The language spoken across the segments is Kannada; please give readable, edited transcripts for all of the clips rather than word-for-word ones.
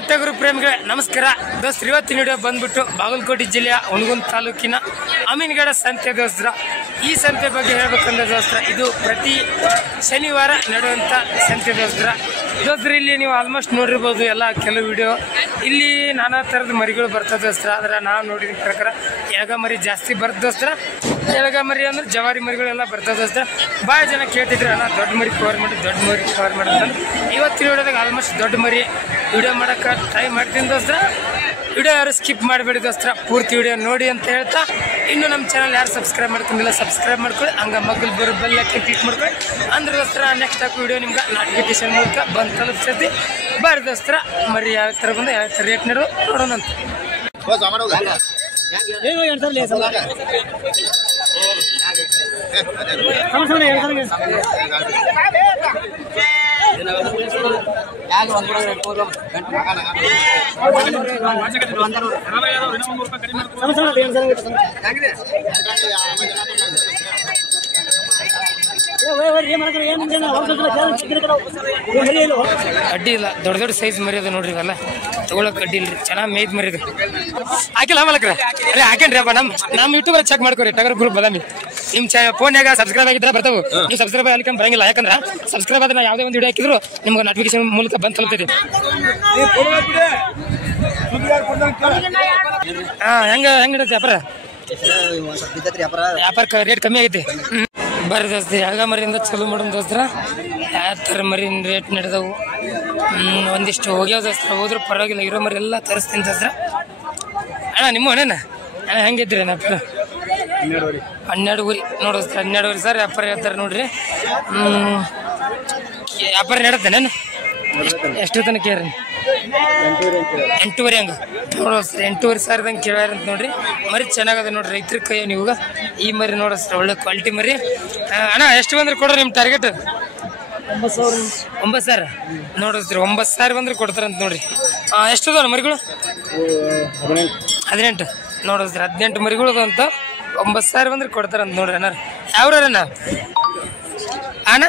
ಹಾಯ್ ಟಗರು ಪ್ರೇಮಿಗಳೇ ನಮಸ್ಕಾರ ದೋಸ್ತ್ರ ಇವತ್ತಿನ ವಿಡಿಯೋ ಬಂದ್ಬಿಟ್ಟು ಬಾಗಲಕೋಟೆ ಜಿಲ್ಲೆಯ ಹುಣಗುಂದ ತಾಲೂಕಿನ ಅಮೀನ್ಗಡ ಸಂತೆ ದೋಸ್ತ್ರ ಈ ಸಂತೆ ಬಗ್ಗೆ ಹೇಳ್ಬೇಕಂದ್ರೆ ದೋಸ್ತ್ರ ಇದು ಪ್ರತಿ ಶನಿವಾರ ನಡೆಯುವಂಥ ಸಂತೆ ದೋಸ್ತ್ರ ಇಲ್ಲಿ ನೀವು ಆಲ್ಮೋಸ್ಟ್ ನೋಡಿರ್ಬೋದು ಎಲ್ಲ ಕೆಲವು ವಿಡಿಯೋ ಇಲ್ಲಿ ನಾನಾ ಥರದ ಮರಿಗಳು ಬರ್ತದೆ ದೋಸ್ತ್ರ ಆದ್ರೆ ನಾವು ನೋಡಿದ ಪ್ರಕಾರ ಎಳಗ ಮರಿ ಜಾಸ್ತಿ ಬರ್ತದೆ ದೋಸ್ತ್ರ ಎಳಗ ಮರಿ ಅಂದ್ರೆ ಜವಾರಿ ಮರಿಗಳೆಲ್ಲ ಬರ್ತದೆ ದೋಸ್ತ್ರ ಭಾಳ ಜನ ಕೇಳ್ತಿದ್ರು ಅಣ್ಣ ದೊಡ್ಡ ಮರಿ ಕವರ್ ಮಾಡಿ ಇವತ್ತಿನ ವಿಡಿಯೋದಾಗ ಆಲ್ಮೋಸ್ಟ್ ದೊಡ್ಡ ಮರಿ ವಿಡಿಯೋ ಮಾಡೋಕ್ಕೆ ಟ್ರೈ ಮಾಡ್ತೀನಿ ದೋಸ್ತ್ರ ವಿಡಿಯೋ ಯಾರು ಸ್ಕಿಪ್ ಮಾಡಬೇಡಿ ದೋಸ್ತ್ರ ಪೂರ್ತಿ ವಿಡಿಯೋ ನೋಡಿ ಅಂತ ಹೇಳ್ತಾ ಇನ್ನು ನಮ್ಮ ಚಾನಲ್ ಯಾರು ಸಬ್ಸ್ಕ್ರೈಬ್ ಮಾಡ್ಕೊಂಡಿಲ್ಲ ಸಬ್ಸ್ಕ್ರೈಬ್ ಮಾಡ್ಕೊಳ್ಳಿ ಹಂಗೆ ಮಗ್ಗಲು ಬರೋ ಬೆಲ್ಲಕ್ಕೆ ಕ್ಲಿಕ್ ಮಾಡ್ಕೊಳ್ಳಿ ಅಂದ್ರೆ ದೋಸ್ತ್ರ ನೆಕ್ಸ್ಟ್ ಹಾಕೋ ವಿಡಿಯೋ ನಿಮ್ಗೆ ನೋಟಿಫಿಕೇಶನ್ ಮೂಲಕ ಬಂದು ತಲುಪಿಸ್ತೈತಿ ಬಾರಿ ದೋಸ್ತ್ರ ಮರಿ ಯಾವ ಥರ ಬಂದು ಯಾವ ಥರ ರೇಟ್ ನೀಡೋ ನೋಡೋಣಂತ ಅಡ್ಡಿ ಇಲ್ಲ ದೊಡ್ಡ ದೊಡ್ಡ ಸೈಜ್ ಮರಿ ಅದ ನೋಡ್ರಿ ಇವೆಲ್ಲ ತಗೊಳಕ್ ಅಡ್ಡಿ ಇಲ್ರಿ ಚೆನ್ನಾಗಿ ಮೇಯ್ದು ಮರಿ ಹಾಕಿಲ್ಲ ಮಲಕ್ರ ಅರೆ ಹಾಕೇನ್ರಿ ಅಪ್ಪ ನಮ್ಮ ಯೂಟ್ಯೂಬ್ ಚೆಕ್ ಮಾಡ್ಕೊರಿ ಟಗರ್ ಗ್ರೂಪ್ ಬದಾಮಿ ನಿಮ್ ಫೋನ್ಯಾಗ ಸಬ್ಸ್ಕ್ರೈಬ್ ಆಗಿದ್ರೆ ಬರ್ತಾವೆ ನೀವು ಸಬ್ಸ್ಕ್ರೈಬ್ ಆಗ್ಲಿಕ್ಕೆ ಬರಂಗಿಲ್ಲ ಯಾಕಂದ್ರೆ ಸಬ್ಸ್ಕ್ರೈಬ್ ಆದ್ರೆ ಯಾವುದೇ ಒಂದು ವಿಡಿಯೋ ಹಾಕಿದ್ರು ನಿಮ್ಗೆ ನೋಟಿಫಿಕೇಶನ್ ಮೂಲಕ ಬಂದು ತಲುಪ್ತೈತಿ ಹೆಂಗ ಇಡತ್ತೆ ವ್ಯಾಪಾರ ರೇಟ್ ಕಮ್ಮಿ ಆಗೈತಿ ಬರ್ರಿ ದೋಸ್ತಿ ಯಾಗ ಮರಿಯಿಂದ ಚಲೋ ಮಾಡೋಣ ದೋಸ್ತ್ರ ಯಾವ ಥರ ಮರಿ ರೇಟ್ ನಡೆದವು ಒಂದಿಷ್ಟು ಹೋಗ್ಯಾವ ದೋಸ್ತ್ರ ಹೋದ್ರೂ ಪರವಾಗಿಲ್ಲ ಇರೋ ಮರಿ ಎಲ್ಲ ತರಿಸ್ತೀನಿ ದೋಸ್ತ್ರ ಅಣ್ಣ ನಿಮ್ಮ ಅಣ್ಣ ಹೆಂಗಿದ್ರಿ ಅಣ್ಣ 12 ಊರಿ ನೋಡೋಸ್ತ್ರ 12 ಊರಿ ಸರ್ ವ್ಯಾಪಾರ ಹೇಳ್ತಾರೆ ನೋಡ್ರಿ ವ್ಯಾಪಾರ ನಡತ್ತೆ ನಾನು ಎಷ್ಟು ತನಕ ಕೇಳ್ರಿ 8 ಹಂಗೆ ನೋಡೋಸ್ತ್ರ 8 ಸಾವಿರದಂಗೆ ಕೇಳ್ಯಾರಂತ ನೋಡ್ರಿ ಮರಿ ಚೆನ್ನಾಗದ ನೋಡ್ರಿ ರೈತರ ಕೈಯ ನೀವು ಈ ಮರಿ ನೋಡೋಸ್ತ್ರ ಒಳ್ಳೆ ಕ್ವಾಲಿಟಿ ಮರಿ ಅಣ್ಣ ಎಷ್ಟು ಬಂದ್ರೆ ಕೊಡ್ರಿ ನಿಮ್ಮ ಟಾರ್ಗೆಟ್ 9,000 ನೋಡೋಸ್ರಿ 9,000 ಬಂದ್ರೆ ಕೊಡ್ತಾರಂತ ನೋಡ್ರಿ ಎಷ್ಟು ಅದಾವ ಮರಿಗಳು 18 ನೋಡೋಸ್ರಿ 18 ಮರಿಗಳು ಅಂತ 9,000 ಬಂದ್ರೆ ಕೊಡ್ತಾರಂತ ನೋಡ್ರಿ ಅಣ್ಣ ಯಾವ್ರಣ್ಣ ಅಣ್ಣ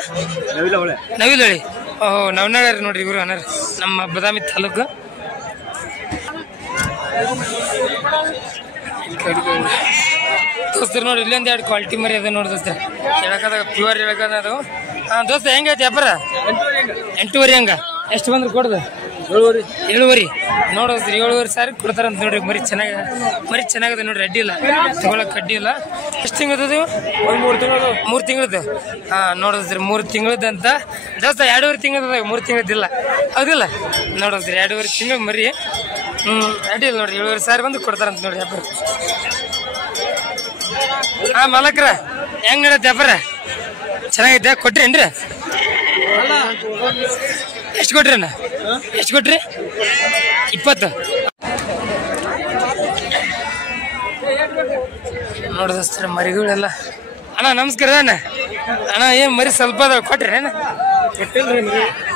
ನವಿಲಹಳ್ಳಿ ಓಹೋ ನವನಗರ ನೋಡ್ರಿ ಇವರು ಅಣ್ಣ ನಮ್ಮ ಬದಾಮಿ ತಾಲೂಕು ದೋಸ್ತರು ನೋಡಿ ಇಲ್ಲೊಂದು 2 ಕ್ವಾಲಿಟಿ ಮರಿ ಅದ ನೋಡಿ ದೋಸ್ತ ಎಳಕದಾಗ ಪ್ಯೂರ್ ಎಳಕದ ಅದು ದೋಸ್ತ ಹೆಂಗೈತಿ ವ್ಯಾಪಾರ 8 ಹಂಗ ಎಷ್ಟು ಬಂದ್ರೆ ಕೊಡ್ದು 7 ನೋಡೋದ್ರಿ 7,500 ಕೊಡ್ತಾರಂತ ನೋಡ್ರಿ ಮರಿ ಚೆನ್ನಾಗದ ನೋಡ್ರಿ ಅಡ್ಡಿ ಇಲ್ಲ ತಗೊಳಕ್ ಅಡ್ಡಿ ಇಲ್ಲ ಎಷ್ಟು ತಿಂಗಳದ 3 ತಿಂಗಳದ್ದು ನೋಡೋದ್ರಿ 3 ತಿಂಗಳದಂತ ದೋಸ್ತ 2.5 ತಿಂಗಳದ 3 ತಿಂಗಳದಿಲ್ಲ ಹೌದಿಲ್ಲ ನೋಡೋದ್ರಿ 2.5 ತಿಂಗಳ ಮರಿ ಅಡ್ಡಿ ಇಲ್ಲ ನೋಡ್ರಿ 7,500 ಬಂದು ಕೊಡ್ತಾರಂತ ನೋಡ್ರಿ ವ್ಯಾಪಾರ ಮಲಕ್ರ ಹೆಂಗ್ ನಡತ್ತೆ ವ್ಯಾಪಾರ ಚೆನ್ನಾಗೈತೆ ಕೊಟ್ರೇನ್ರಿ ಎಷ್ಟು ಕೊಟ್ರಿ ಅಣ್ಣ ಎಷ್ಟು ಕೊಟ್ರಿ 20 ನೋಡಿದಸ್ತ್ರ ಮರಿಗಳೆಲ್ಲ ಅಣ್ಣ ನಮಸ್ಕಾರ ಅಣ್ಣ ಏನ್ ಮರಿ ಸ್ವಲ್ಪ ಅದಾವ ಕೊಟ್ರಿ ಅಣ್ಣ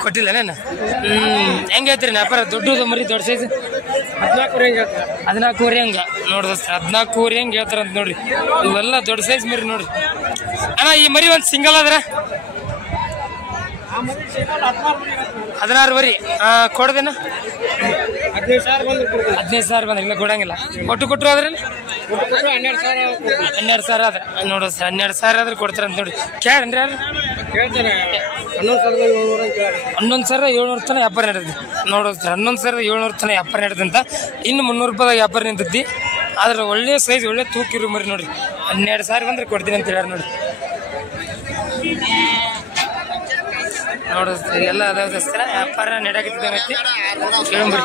ಕೊಟ್ಟಿಲ್ಲ ಅಣ್ಣ ಹೆಂಗ ಹೇಳ್ತೀರಿ ವ್ಯಾಪಾರ ದೊಡ್ಡದು ಮರಿ ದೊಡ್ಡ ಸೈಜ್ 14 ಹಂಗ ನೋಡಿದಸ್ತ್ರ 14 ಹಂಗ ಹೇಳ್ತಾರಂತ ನೋಡ್ರಿ ಇವೆಲ್ಲ ದೊಡ್ಡ ಸೈಜ್ ಮರಿ ನೋಡ್ರಿ ಅಣ್ಣ ಈ ಮರಿ ಒಂದು ಸಿಂಗಲ್ ಆದ್ರ 16 ಮರಿ ಕೊಡದೇನ 15,000 ಬಂದ್ರೆ ಇಲ್ಲ ಕೊಡಂಗಿಲ್ಲ ಕೊಟ್ಟರು ಅದ್ರಲ್ಲಿ 12,000 ಆದ್ರೆ ನೋಡು 12,000 ಆದ್ರೆ ಕೊಡ್ತಾರಂತ ನೋಡಿ ಕೇಳ್ರಿ ಯಾರು 11,700 ತನಕ ವ್ಯಾಪಾರ ನಡೆದಿ ನೋಡೋದು 11,700 ತನಕ ವ್ಯಾಪಾರ ನಡೆದಂತ ಇನ್ನು 300 ರೂಪಾಯಿ ವ್ಯಾಪಾರ ನಿಂತೈತಿ ಆದ್ರೆ ಒಳ್ಳೆ ಸೈಜ್ ಒಳ್ಳೆ ತೂಕಿರು ಮರಿ ನೋಡ್ರಿ 12,000 ಬಂದ್ರೆ ಕೊಡ್ತೀನಿ ಅಂತ ಹೇಳ್ಯಾರ ನೋಡಿ ನೋಡಿಸ್ತೀವಿ ಎಲ್ಲ ಅದಾವಸ್ತರ ವ್ಯಾಪಾರ ನಡೆಯಾಕತ್ತೈತಿ ಕೇಳಂಬ್ರಿ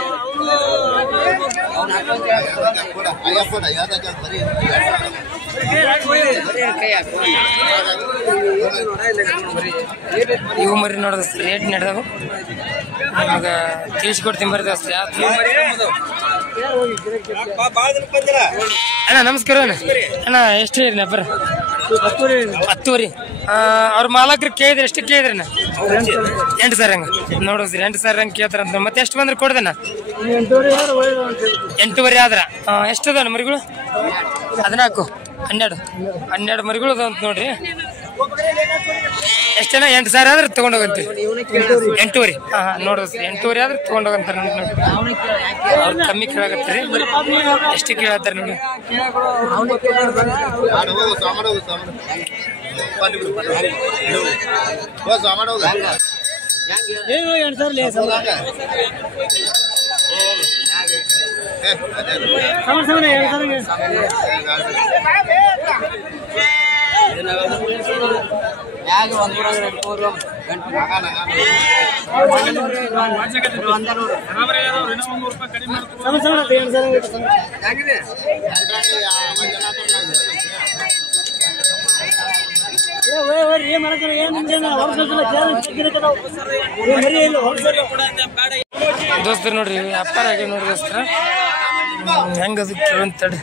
ಇವು ಮರಿ ನೋಡಿಸ್ತೀವಿ ರೇಟ್ ನಡೆದವು ನಮಗೆ ತಿಳಿಸ್ಕೊಡ್ತೀನಿ ಬರ್ರಿ ದೋಸ್ತ ಅಣ್ಣ ನಮಸ್ಕಾರ ಅಣ್ಣ ಎಷ್ಟು ಹೇಳಿ ವ್ಯಾಪಾರ 10 ಅವ್ರ ಮಾಲಕರು ಕೇಳಿದ್ರಿ ಎಷ್ಟು ಕೇಳಿದ್ರಿ ಅಣ್ಣ 8,000 ಹಂಗ ನೋಡಿಸ್ರಿ 8,000 ಹಂಗೆ ಕೇಳ್ತಾರಂತ ಮತ್ತೆ ಎಷ್ಟು ಬಂದ್ರೆ ಕೊಡ್ದೇನ 8,500 ಆದ್ರ ಎಷ್ಟು ಅದ ಮರಿಗಳು 14 12 ಮರಿಗಳು ಅದ ಅಂತ ನೋಡ್ರಿ ಎಷ್ಟೇನ 8,000 ಆದ್ರೆ ತಗೊಂಡೋಗಂತೀವಿ 8,500. ನೋಡ್ರಿ 8,500 ಆದ್ರೆ ತಗೊಂಡೋಗಂತಾರ ನೋಡಿ. ಅವ್ರು ಕಮ್ಮಿ ಕೇಳಾಕತ್ತೀರಿ. ಎಷ್ಟು ಕೇಳತ್ತಾರ ನೋಡಿ. ದೋಸ್ತರು ನೋಡ್ರಿ ವ್ಯಾಪಾರ ಆಗಿ ನೋಡ್ರಿ ದೋಸ್ತರ ಹೆಂಗದು ಕೇಳಂತಡಿ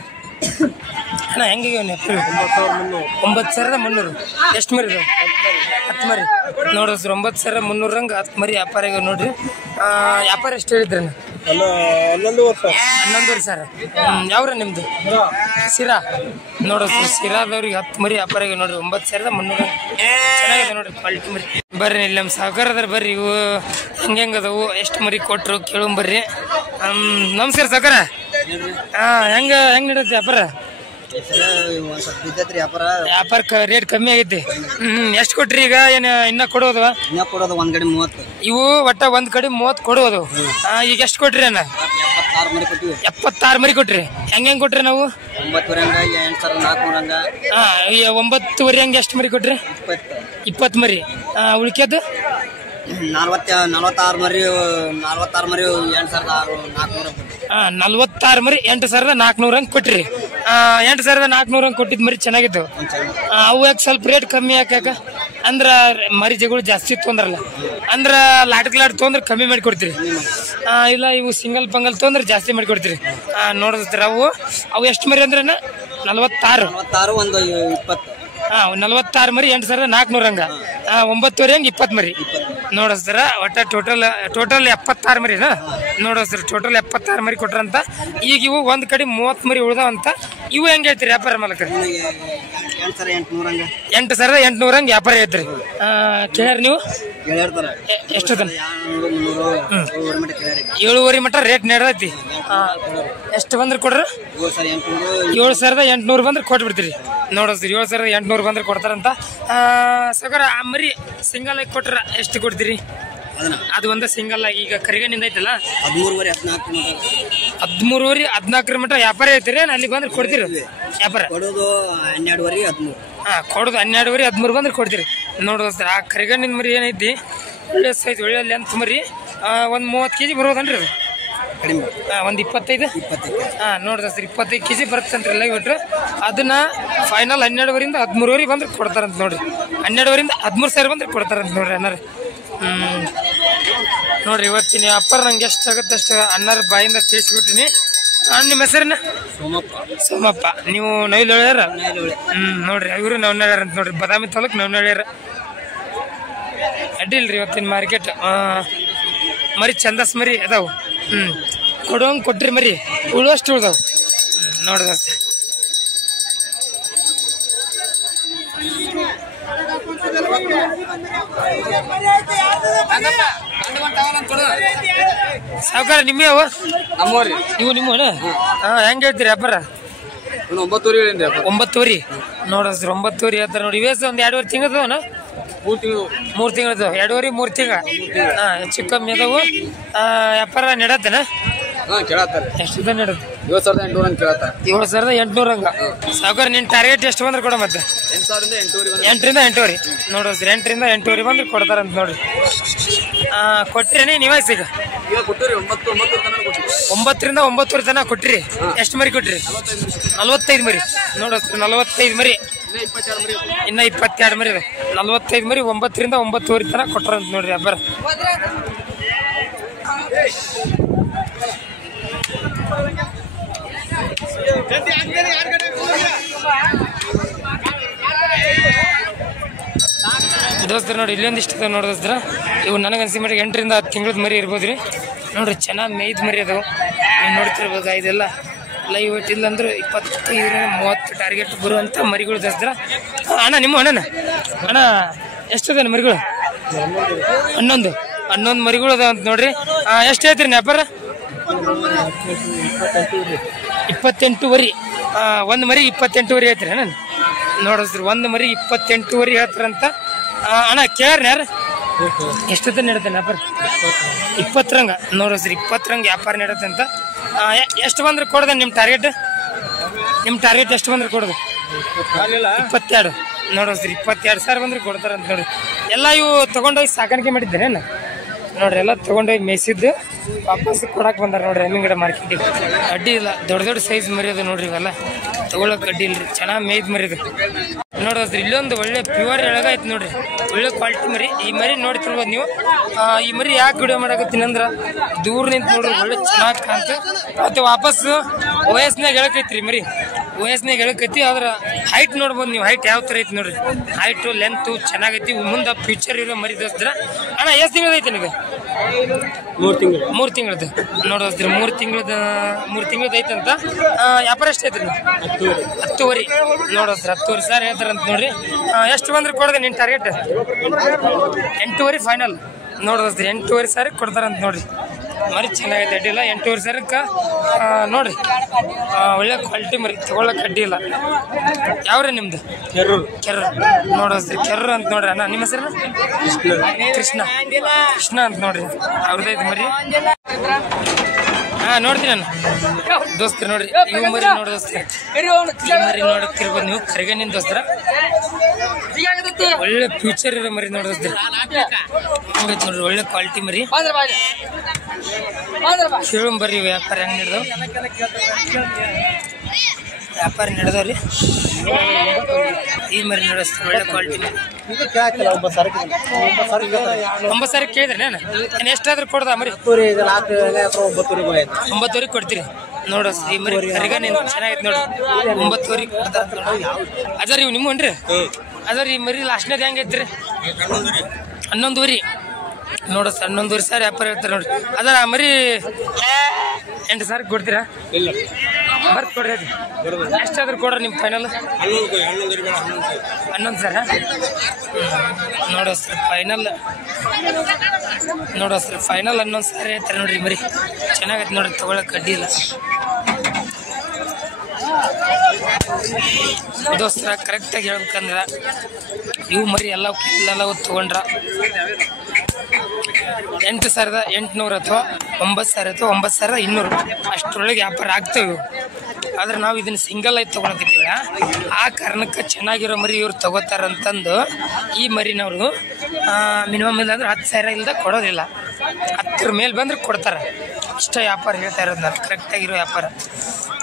ಅಣ್ಣ ಹೆಂಗಿಗೆ 9,300. ಎಷ್ಟು ಮರಿ ಇದು? 10 ಮರಿ ನೋಡ್ರಿ 9,300 ಹಂಗೆ 10 ಮರಿ ವ್ಯಾಪಾರ ಆಗ್ಯಾವ ನೋಡ್ರಿ. ವ್ಯಾಪಾರ ಎಷ್ಟು ಹೇಳಿದ್ರಿ? 11,500. ಯಾವ್ರ ನಿಮ್ದು? ಸಿರಾ ನೋಡ್ರಿ ಸಿರಾದವ್ರಿಗೆ 10 ಮರಿ ವ್ಯಾಪಾರ ಆಗ್ಯಾವ ನೋಡ್ರಿ. 9,300 ಚೆನ್ನಾಗಿದೆ ನೋಡ್ರಿ ಕ್ವಾಲಿಟಿ ಮರಿ. ಬರ್ರಿ ಇಲ್ಲಿ ನಮ್ಮ ಸಾವುಕಾರದಾರ ಬರ್ರಿ. ಇವು ಹೆಂಗದವು ಎಷ್ಟು ಮರಿ ಕೊಟ್ರು ಕೇಳಂಬರ್ರಿ. ನಮಸ್ಕಾರ ಸಾವುಕಾರ. ಹೆಂಗ್ ನಡೀತಿ ವ್ಯಾಪಾರ? ವ್ಯಾಪಾರ ರೇಟ್ ಕಮ್ಮಿ ಆಗೈತಿ. ಎಷ್ಟು ಕೊಟ್ರಿ ಈಗ? ಏನ ಇನ್ನ ಕೊಡೋದು? ಒಂದ್ ಕಡೆ 30. ಇವು ಒಟ್ಟ ಒಂದ್ ಕಡೆ 30 ಕೊಡೋದು. ಈಗ ಎಷ್ಟು ಕೊಟ್ರಿ ಅಣ್ಣ? 76 ಮರಿ ಕೊಟ್ರಿ. ಹೆಂಗ್ ಕೊಟ್ರಿ ನಾವು? 9,400 ಹಂಗೆ ಎಷ್ಟು ಮರಿ ಕೊಟ್ರಿ? 20 ಮರಿ. ಉಳ್ಕ್ಯದ್ದು 46 ಮರಿ 8,400. 46 ಮರಿ 8,400 ಹಂಗೆ ಕೊಟ್ರಿ. 8,400 ಹಂಗೆ ಕೊಟ್ಟಿದ್ ಮರಿ ಚೆನ್ನಾಗಿತ್ತು. ಅವು ಯಾಕೆ ಸ್ವಲ್ಪ ರೇಟ್ ಕಮ್ಮಿ ಯಾಕ? ಅಂದ್ರ ಮರಿ ಜಗಳು ಜಾಸ್ತಿ ತೊಂದ್ರಲ್ಲ, ಅಂದ್ರ ಲಾಟ್ ತೊಂದ್ರೆ ಕಮ್ಮಿ ಮಾಡಿ ಕೊಡ್ತೀರಿ. ಇಲ್ಲ ಇವು ಸಿಂಗಲ್ ಪಂಗಲ್ ತೊಂದ್ರೆ ಜಾಸ್ತಿ ಮಾಡಿ ಕೊಡ್ತೀರಿ. ನೋಡಿದ್ರ ಅವು ಎಷ್ಟು ಮರಿ ಅಂದ್ರೆ 46 ಒಂದು 20. 46 ಮರಿ 8,400 ಹಂಗ. 9,500 ಹಂಗೆ 20 ಮರಿ ನೋಡಿಸ್ತಾರ. ಒಟ್ಟ ಟೋಟಲ್ 76 ಮರಿನ ನೋಡಿಸ್ತಾರ. ಟೋಟಲ್ 76 ಮರಿ ಕೊಟ್ರಂತ. ಈಗ ಇವು ಒಂದ್ ಕಡೆ 30 ಮರಿ ಉಳ್ದಾವಂತ. ಇವು ಹೆಂಗೆ ಐತ್ರಿ ವ್ಯಾಪಾರ ಮಾಲಕರು? 8,800 ಹಂಗೆ ವ್ಯಾಪಾರ ಐತ್ರಿ. ಕೇಳ್ಯಾರ ನೀವು? ಎಷ್ಟು 7,500 ಮಟ್ಟ ರೇಟ್ ನಡೆದೈತಿ. ಎಷ್ಟು ಬಂದ್ರೆ ಕೊಡ್ರಿ? 7,800 ಬಂದ್ರೆ ಕೊಟ್ಬಿಡ್ತೀರಿ. ನೋಡಿಸ್ತೀರಿ 7,800 ಬಂದ್ರೆ ಕೊಡ್ತಾರಂತ. ಸಗರ ಮರಿ ಸಿಂಗಲ್ ಆಗಿ ಕೊಟ್ರ ಎಷ್ಟು ಕೊಡ್ತೀರಿ? ಅದು ಒಂದ ಸಿಂಗಲ್ ಆಗಿ ಈಗ ಕರಿಗಣ್ಣಿಂದ ಐತಲ್ಲ 13,500 14 ಮಟ್ಟ ವ್ಯಾಪಾರ ಐತಿರಿ. ಅಲ್ಲಿ ಬಂದ್ರೆ ಕೊಡ್ತೀರಿ ವ್ಯಾಪಾರ? ಕೊಡೋದು 12,500 13. ಕೊಡೋದು 12,500 13 ಬಂದ್ರೆ ಕೊಡ್ತೀರಿ. ನೋಡೋದ್ರ ಆ ಕರಿಗಣ್ಣಿನ ಮರಿ ಏನೈತಿ ಒಳ್ಳೆ ಸೈಜ್ ಒಳ್ಳೆ ಲೆಂತ್ ಮರಿ. ಒಂದ್ 30 kg ಬರೋದನ್ರಿ ಅದು? ಒಂದ್ 25. ನೋಡ್ರಿ 25 kg ಬರ್ತಂತ್ರಿ ಎಲ್ಲ ಇವತ್ತು. ಅದನ್ನ ಫೈನಲ್ 12,500 13,000 ಬಂದ್ರೆ ಕೊಡ್ತಾರಂತ ನೋಡ್ರಿ. 12,500 13,000 ಬಂದ್ರೆ ಕೊಡ್ತಾರಂತ ನೋಡ್ರಿ ಅನ್ನಾರ. ನೋಡ್ರಿ ಇವತ್ತಿನ ವ್ಯಾಪಾರ ನಂಗೆ ಎಷ್ಟು ಆಗುತ್ತೆ ಅಷ್ಟು ಅನ್ನಾರ ಬಾಯಿಂದ ತಿಳಿಸ್ಬಿಟ್ಟಿನಿ. ನಿಮ್ಮ ಹೆಸರನ್ನ? ಸೋಮಪ್ಪ. ನೀವು ನವಿಲೊಳ್ಯಾರ? ನೋಡ್ರಿ ಇವರು ನವನಳ್ಯಾರ ಅಂತ ನೋಡ್ರಿ. ಬಾದಾಮಿ ತಾಲೂಕ್ ನವನಳ್ಯಾರ. ಅಡ್ಡಿಲ್ರಿ ಇವತ್ತಿನ ಮಾರ್ಕೆಟ್ ಮರಿ ಚಂದಸ್ ಮರಿ ಅದಾವು. ಕೊಡೋಂಗ್ ಕೊಟ್ರಿ ಮರಿ ಉಳುವಷ್ಟು ಉಳ್ದಾವ್ ನೋಡ್ರಿ. ಸಾವುಕಾರ ನಿಮ್ಮೇ ಅವ? ನಮ್ಮವ್ರಿ. ನೀವು ನಿಮ್ಮ ಹೆಂಗ ಹೇಳ್ತೀರಿ ವ್ಯಾಪಾರ? 9,500 ನೋಡ್ರಿ. 9,500 ಹೇಳ್ತಾರ ನೋಡಿ. ಇವೇಸ್ ಒಂದ್ 2.5 ತಿಂಗಳದವನ? 3 ತಿಂಗಳದ. 2.5 3 ತಿಂಗಳ. ಹೆಚ್ಚು ಕಮ್ಮಿ ಅದಾವು. ವ್ಯಾಪಾರ ನಡತ್ತನ? ಎಷ್ಟು ನಡತ್ತೆ? 7,800 ಹಂಗ. ಸಾವುಕಾರ ನಿನ್ ಟಾರ್ಗೆಟ್ ಎಷ್ಟು ಬಂದ್ರೆ ಕೊಡ? ಮತ್ತೆ 8,000 8,500 ನೋಡ್ರಿ. 8,000 8,500 ಬಂದ್ರೆ ಕೊಡ್ತಾರಂತ ನೋಡ್ರಿ. ಕೊಟ್ರೇನೆ ನೀವಾಯ್ತು ಈಗ? 9,000 9,500 ತನಕ ಕೊಟ್ರಿ. ಎಷ್ಟು ಮರಿ ಕೊಟ್ರಿ? 45 ಮರಿ ನೋಡ್ರಿ. 45 ಮರಿ ಇನ್ನ 22 ಮರಿ ಇದೆ. 45 ಮರಿ 9,000 9,500 ತನಕ ಕೊಟ್ರಂತ ನೋಡ್ರಿ ವ್ಯಾಪಾರ. ದೋಸ್ತರ ನೋಡಿ ಇಲ್ಲೊಂದಿಷ್ಟು ನೋಡಿದ್ರ ಇವು ನನಗನ್ಸಿ ಮಟ್ಟಿಗೆ 8 ರಿಂದ 10 ತಿಂಗಳದ ಮರಿ ಇರ್ಬೋದ್ರಿ. ನೋಡ್ರಿ ಚೆನ್ನಾಗಿ ಮೇಯ್ದ ಮರಿ ಅದಾವು. ನೀವು ನೋಡ್ತಿರ್ಬೋದು ಇದೆಲ್ಲ ಲೈವ್ ವೇಟ್ ಇಲ್ಲಾಂದ್ರೆ 25-30 ಟಾರ್ಗೆಟ್ ಬರುವಂಥ ಮರಿಗಳು ದಸ್ದ್ರ. ಅಣ್ಣ ನಿಮ್ಮ ಅಣ್ಣ ಎಷ್ಟದೇನು ಮರಿಗಳು? 11 ಮರಿಗಳು ಅದ ಅಂತ ನೋಡ್ರಿ. ಎಷ್ಟು ಹೇಳ್ತೀರಿ ವ್ಯಾಪಾರ? 28 ಒಂದು ಮರಿ 28 ಹೇಳ್ತೀರಿ ಅಣ್ಣ? ನೋಡಿಸ್ರಿ ಒಂದು ಮರಿ 28 ಹೇಳ್ತಾರಂತ ಅಣ್ಣ. ಕೇಳ್ರಿ ಯಾರು ಎಷ್ಟೊತ್ತ ನೀಡುತ್ತೆ ವ್ಯಾಪಾರ? 20 ರಂಗ ನೋಡಿಸ್ರಿ 20 ರಂಗ ವ್ಯಾಪಾರ ನೀಡುತ್ತೆ ಅಂತ. ಎಷ್ಟು ಬಂದ್ರೆ ಕೊಡೋದ ನಿಮ್ಮ ಟಾರ್ಗೆಟ್? ಎಷ್ಟು ಬಂದ್ರೆ ಕೊಡೋದು? 22 ನೋಡಿಸ್ರಿ 22,000 ಬಂದ್ರೆ ಕೊಡ್ತಾರಂತ ನೋಡ್ರಿ. ಎಲ್ಲ ಇವು ತಗೊಂಡೋಗಿ ಸಾಕಾಣಿಕೆ ಮಾಡಿದ್ದೇನೆ ನೋಡ್ರಿ. ಎಲ್ಲ ತಗೊಂಡೋಗಿ ಮೇಯಿಸಿದ್ದು ವಾಪಸ್ ಕೊಡಕ್ಕೆ ಬಂದಾರ ನೋಡ್ರಿ. ಎಮ್ಮಿಂಗಡ ಮಾರ್ಕೆಟಿಗೆ ಅಡ್ಡಿ ಇಲ್ಲ, ದೊಡ್ಡ ಸೈಜ್ ಮರಿ ಅದು ನೋಡ್ರಿ. ಇವೆಲ್ಲ ತಗೊಳಕ್ ಅಡ್ಡಿ ಇಲ್ರಿ, ಚೆನ್ನಾಗಿ ಮೇಯ್ದು ಮರಿ ಇದು ನೋಡೋದ್ರಿ. ಇಲ್ಲೊಂದು ಒಳ್ಳೆ ಪ್ಯೂರ್ ಎಳಗೈತಿ ನೋಡ್ರಿ, ಒಳ್ಳೆ ಕ್ವಾಲಿಟಿ ಮರಿ. ಈ ಮರಿ ನೋಡ್ತಿರ್ಬೋದು ನೀವು. ಈ ಮರಿ ಯಾಕೆ ವಿಡಿಯೋ ಮಾಡಕತ್ತೀನಿ ಅಂದ್ರೆ ದೂರ ನಿಂತು ನೋಡ್ರಿ ಒಳ್ಳೆ ಚೆನ್ನಾಗಿ ಕಾಣ್ತು. ಮತ್ತೆ ವಾಪಸ್ ವಯಸ್ಸಿನಾಗ ಎಳಕೈತ್ರಿ ಮರಿ, ವಯಸ್ಸಿನಾಗ ಎಳಕೈತಿ. ಅದ್ರ ಹೈಟ್ ನೋಡ್ಬೋದು ನೀವು, ಹೈಟ್ ಯಾವ ಥರ ಐತಿ ನೋಡ್ರಿ. ಹೈಟು ಲೆಂತು ಚೆನ್ನಾಗೈತಿ. ಮುಂದೆ ಫ್ಯೂಚರ್ ಇರೋ ಮರಿ ದೋಸ್ತ್ರ. ಅಣ್ಣ ಎಷ್ಟು ತಿಂಗಳೈತಿ ನಿಮಗೆ? 3 ತಿಂಗಳದ್ದು ನೋಡೋದ್ರಿ. 3 ತಿಂಗಳದ್ದು ಐತಂತ. ವ್ಯಾಪಾರ ಎಷ್ಟು ಐತ್ರಿ? 10,000 ನೋಡೋದ್ರಿ. 10,000 ಹೇಳ್ತಾರಂತ ನೋಡ್ರಿ. ಎಷ್ಟು ಬಂದ್ರೆ ಕೊಡೋದು ನಿನ್ನ ಟಾರ್ಗೆಟ್? 8,000 ಫೈನಲ್ ನೋಡೋದ್ರಿ. 8,000 ಕೊಡ್ತಾರಂತ ನೋಡ್ರಿ. ಮರಿ ಚೆನ್ನಾಗೈತೆ, ಅಡ್ಡಿ ಇಲ್ಲ. 8,000 ನೋಡ್ರಿ, ಒಳ್ಳೆ ಕ್ವಾಲಿಟಿ ಮರಿ, ತಗೊಳಕ್ ಅಡ್ಡಿ ಇಲ್ಲ. ಯಾವ್ರಿ ನಿಮ್ದು? ಕೆರ್ರ ನೋಡೋದ್ರಿ. ಕೆರ್ರ ಅಂತ ನೋಡ್ರಿ. ಅಣ್ಣ ನಿಮ್ಮ ಹೆಸರು? ಕೃಷ್ಣ ಅಂತ ನೋಡ್ರಿ. ಅವ್ರದೈತಿ ಮರಿ. ನೋಡ್ತೀನಿ ನಾನು ದೋಸ್ತರ ನೋಡ್ರಿ. ಇವು ಮರಿ ನೋಡ ದೋಸ್ತರ, ಈ ಮರಿ ನೋಡಕ್ತಿರ್ಬೋದು ನೀವು. ಕರಿಗಣ್ಣಿನ ದೋಸ್ತರ, ಒಳ್ಳೆ ಫ್ಯೂಚರ್ ಇರೋ ಮರಿ ನೋಡೋದ್ರಿ. ಹಂಗೈತಿ ನೋಡ್ರಿ, ಒಳ್ಳೆ ಕ್ವಾಲಿಟಿ ಮರಿ. ಕೇಳು ಬರ್ರಿ ವ್ಯಾಪಾರ ಹೆಂಗ್ ನಡೆದವ್? ವ್ಯಾಪಾರ ನಡೆದವ್ರಿ. ಈ ಮರಿ ನಡೆಸ್ತಾರೆ, ಒಳ್ಳೆ ಕ್ವಾಲಿಟಿ ಮರಿ. 9,000 ಕೇಳಿದ್ರಿ ನಾನು. ಎಷ್ಟಾದ್ರೂ ಕೊಡ್ದ ಮರಿ? 9,000 ಕೊಡ್ತೀರಿ ನೋಡ. ಈ ಮರಿ ಕರಿಗಣ್ಣ ಚೆನ್ನಾಗೈತಿ ನೋಡ್ರಿ. 9,000 ಕೊಡ್ತಾರ. ಅದರಿ ಇವು ನಿಮ್ಮನ್ರಿ? ಅದರಿ ಈ ಮರಿ ಲಾಸ್ಟ್ನೇದು ಹೆಂಗೈತ್ರಿ? 11,000 ನೋಡ. 11,000 ವ್ಯಾಪಾರ ಹೇಳ್ತಾರೆ ನೋಡ್ರಿ. ಅದರ ಮರಿ 8,000 ಕೊಡ್ತೀರಾ? ಬರ್ತ್ ಕೊಡ್ರಿ. ಅದು ಎಷ್ಟಾದ್ರೂ ಕೊಡ್ರಿ ನಿಮ್ಮ ಫೈನಲ್? 11,000 ನೋಡೋ ಸರ್. ಫೈನಲ್ ನೋಡೋ ಸರ್, ಫೈನಲ್ 11,000 ಹೇಳ್ತಾರೆ ನೋಡ್ರಿ. ಮರಿ ಚೆನ್ನಾಗೈತೆ ನೋಡ್ರಿ, ತಗೊಳಕ್ ಅಡ್ಡಿ ಇಲ್ಲ ದೋಸ್ತರ. ಕರೆಕ್ಟಾಗಿ ಹೇಳ್ಬೇಕಂದ್ರ ಇವು ಮರಿ ಎಲ್ಲ ತಗೊಂಡ್ರ 8,800 ಅಥವಾ 9,000 ಅಥವಾ 9,200 ಅಷ್ಟರೊಳಗೆ ವ್ಯಾಪಾರ ಆಗ್ತವೆ. ಆದ್ರೆ ನಾವು ಇದನ್ನ ಸಿಂಗಲ್ ಆಗಿ ತಗೊಳಕತ್ತೀವ. ಆ ಕಾರಣಕ್ಕೆ ಚೆನ್ನಾಗಿರೋ ಮರಿ ಇವ್ರು ತಗೋತಾರಂತಂದು ಈ ಮರಿನವರು ಮಿನಿಮಮ್ ಇಲ್ಲಾಂದ್ರೆ 10,000 ಇಲ್ದ ಕೊಡೋದಿಲ್ಲ. 10 ಮೇಲೆ ಬಂದ್ರೆ ಕೊಡ್ತಾರೆ. ಇಷ್ಟ ವ್ಯಾಪಾರ ಹೇಳ್ತಾ ಇರೋದು ನಾನು, ಕರೆಕ್ಟಾಗಿರೋ ವ್ಯಾಪಾರ.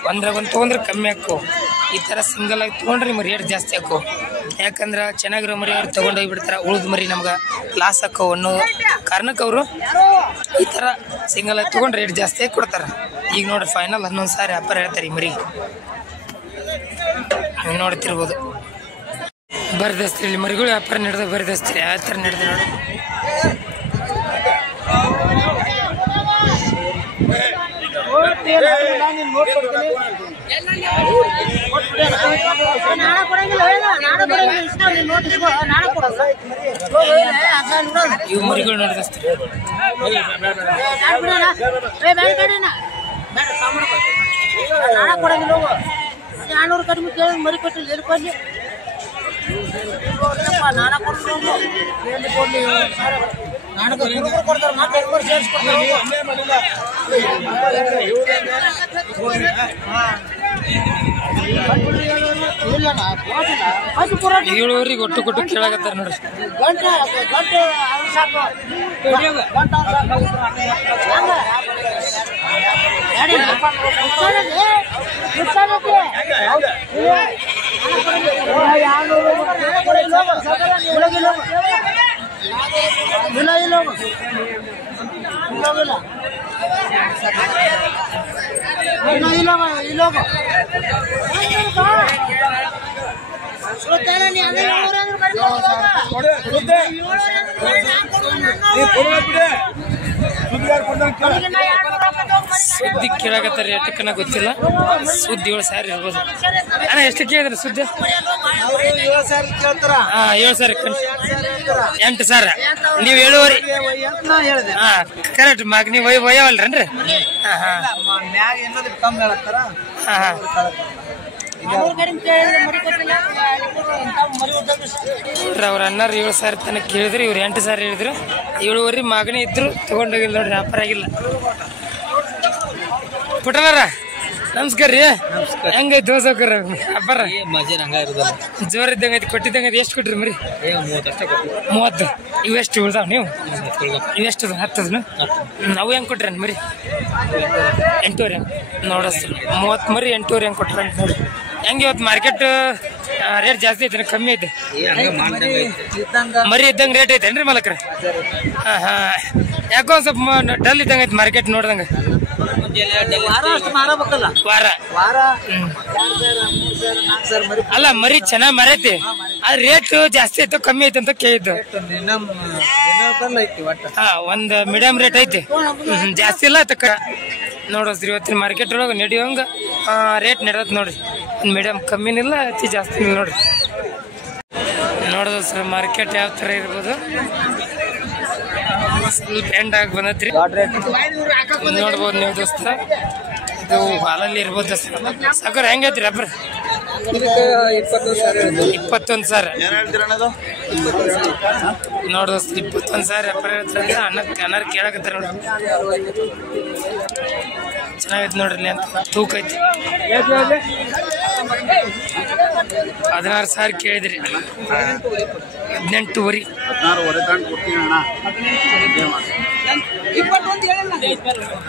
ಒಂದು ತೊಗೊಂಡ್ರೆ ಕಮ್ಮಿ ಹಾಕು. ಈ ಥರ ಸಿಂಗಲ್ ಆಗಿ ತೊಗೊಂಡ್ರೆ ನಿಮ್ಮ ರೇಟ್ ಜಾಸ್ತಿ ಹಾಕು. ಯಾಕಂದ್ರೆ ಚೆನ್ನಾಗಿರೋ ಮರಿ ಅವ್ರು ತೊಗೊಂಡೋಗಿಬಿಡ್ತಾರೆ, ಉಳಿದ ಮರಿ ನಮ್ಗೆ ಲಾಸ್ ಹಾಕೋ ಅನ್ನೋ ಕಾರಣಕ್ಕೆ ಅವರು ಈ ಥರ ಸಿಂಗಲ್ ಆಗಿ ತೊಗೊಂಡು ರೇಟ್ ಜಾಸ್ತಿ ಆಗಿ ಕೊಡ್ತಾರೆ. ಈಗ ನೋಡ್ರಿ ಫೈನಲ್ 11,000 ವ್ಯಾಪಾರ ಹೇಳ್ತಾರೆ ಈ ಮರಿ. ನೋಡ್ತಿರ್ಬೋದು. ಬರ್ದಸ್ತೀರಿ ಇಲ್ಲಿ ಮರಿಗಳು ವ್ಯಾಪಾರ ನಡೆದ ಬರ್ದಸ್ತೀರಿ ಯಾವ ಥರ ನಡೆದ ನೋಡಿ. ಇವು ಮರಿಗಳು ನೋಡಿದಸ್ತೀರಿ. ಕಡಿಮೆ ಕೇಳಿ ಮರಿ ಕೊಟ್ಟಿಲ್ಲ ಏನು ಕೊಡ್ಲಿ ನಾನ ಕೊಡ್ಲಿ ಏಳುವರೆಗೆ ಕೊಟ್ಟು ಕೇಳಾಕತ್ತಾರ ನೋಡ್ರಿ. ಸುದ್ದಿ ಕೇಳಾಕತ್ತಾರ ಎಷ್ಟಕ್ಕನ ಗೊತ್ತಿಲ್ಲ. ಸುದ್ದಿ 7,000 ಇರ್ಬೋದು. ಅಣ್ಣ ಎಷ್ಟು ಕೇಳಿದ್ರಿ ಸುದ್ದಿ? 7,000 8,000 ನೀವು 7,500. ಹಾ ಕರೆಕ್ಟ್ ಮಗ ನೀವು ಒಯ್ಯವಲ್ರನ್ರಿ? ಅವ್ರ ಅಣ್ಣಾರು 7,000 ತನಕ ಕೇಳಿದ್ರು, ಇವ್ರು 8,000 ಹೇಳಿದ್ರು. 7,500 ಮಗನೇ ಇದ್ರು, ತಗೊಂಡೋಗಿಲ್ಲ ನೋಡ್ರಿ, ವ್ಯಾಪಾರ ಆಗಿಲ್ಲ. ಪುಟನಾರ ನಮಸ್ಕಾರ ರೀ. ಹೆಂಗೈತಿ ದೋಸಕರ ವ್ಯಾಪಾರ? ಜೋರ್ ಇದ್ದಂಗೈತಿ, ಕೊಟ್ಟಿದ್ದಂಗೈತಿ. ಎಷ್ಟು ಕೊಟ್ರಿ ಮರಿ? 30. ಇವೆಷ್ಟು ಉಳ್ದಾವ? ನೀವು ಇವೆಷ್ಟು 10? ನಾವು ಹೆಂಗ್ ಕೊಟ್ರಿ ಮರಿ? 8,500 ನೋಡಸ್ರಿ. 30 ಮರಿ 8,500 ಹೆಂಗ್ ಕೊಟ್ರಿ ಅಂತ ನೋಡಿ. ಹೆಂಗೆ ಇವತ್ತು ಮಾರ್ಕೆಟ್ ರೇಟ್ ಜಾಸ್ತಿ ಐತೆ ಕಮ್ಮಿ ಐತೆ? ಮರಿ ಇದ್ದಂಗೆ ರೇಟ್ ಐತೇನ್ರಿ ಮಲಕ್ರ? ಹಾ ಯಾಕೋ ಸ್ವಲ್ಪ ಡಲ್ ಇದ್ದಂಗೆ ಐತಿ ಮಾರ್ಕೆಟ್ ನೋಡ್ದಂಗ. ವಾರ ಅಲ್ಲ ಮರಿ ಚೆನ್ನಾಗ್ ಮರೈತಿ, ಅದ್ ರೇಟ್ ಜಾಸ್ತಿ ಐತೆ ಕಮ್ಮಿ ಐತೆ ಅಂತ ಕೇಳಿದ್ದು. ಹಾ ಒಂದ್ ಮೀಡಿಯಂ ರೇಟ್ ಐತಿ, ಜಾಸ್ತಿ ಇಲ್ಲ ತಕ್ಕ ನೋಡ್ರಿ. ಇವತ್ತಿನ ಮಾರ್ಕೆಟ್ ಒಳಗೆ ನಡೆಯುವಂಗ ರೇಟ್ ನಡೆದತ್ ನೋಡ್ರಿ. ಒಂದು ಮೀಡಿಯಂ ಕಮ್ಮಿನಿಲ್ಲ, ಅತಿ ಜಾಸ್ತಿ ಇಲ್ಲ ನೋಡ್ರಿ. ನೋಡೋದು ಸರ್ ಮಾರ್ಕೆಟ್ ಯಾವ ತರ ಇರ್ಬೋದು. ಸ್ವಲ್ಪ ಎಂಡ್ ಆಗಿ ಬಂದತ್ರಿ, ನೋಡ್ಬೋದು ನೀವು ದೋಸ್ತ. ಇದು ಹಾಲಲ್ಲಿ ಇರ್ಬೋದು ದೋಸ್ತ. ಸಾಕರ ಹೆಂಗೈತ್ರಿ ಅಬ್ರ? 21,000 ನೋಡ್ ದೋಸ್ತ. 21,000 ವ್ಯಾಪಾರ ಹೇಳ್ತಾರೆ. ಅನ್ನ ಕೇಳಕತ್ತಾರ ನೋಡ್ರಿ. ಚೆನ್ನಾಗೈತಿ ನೋಡ್ರಿ ಅಂತ. ತೂಕ ಐತಿ. 16,000 ಕೇಳಿದ್ರಿ. 18,500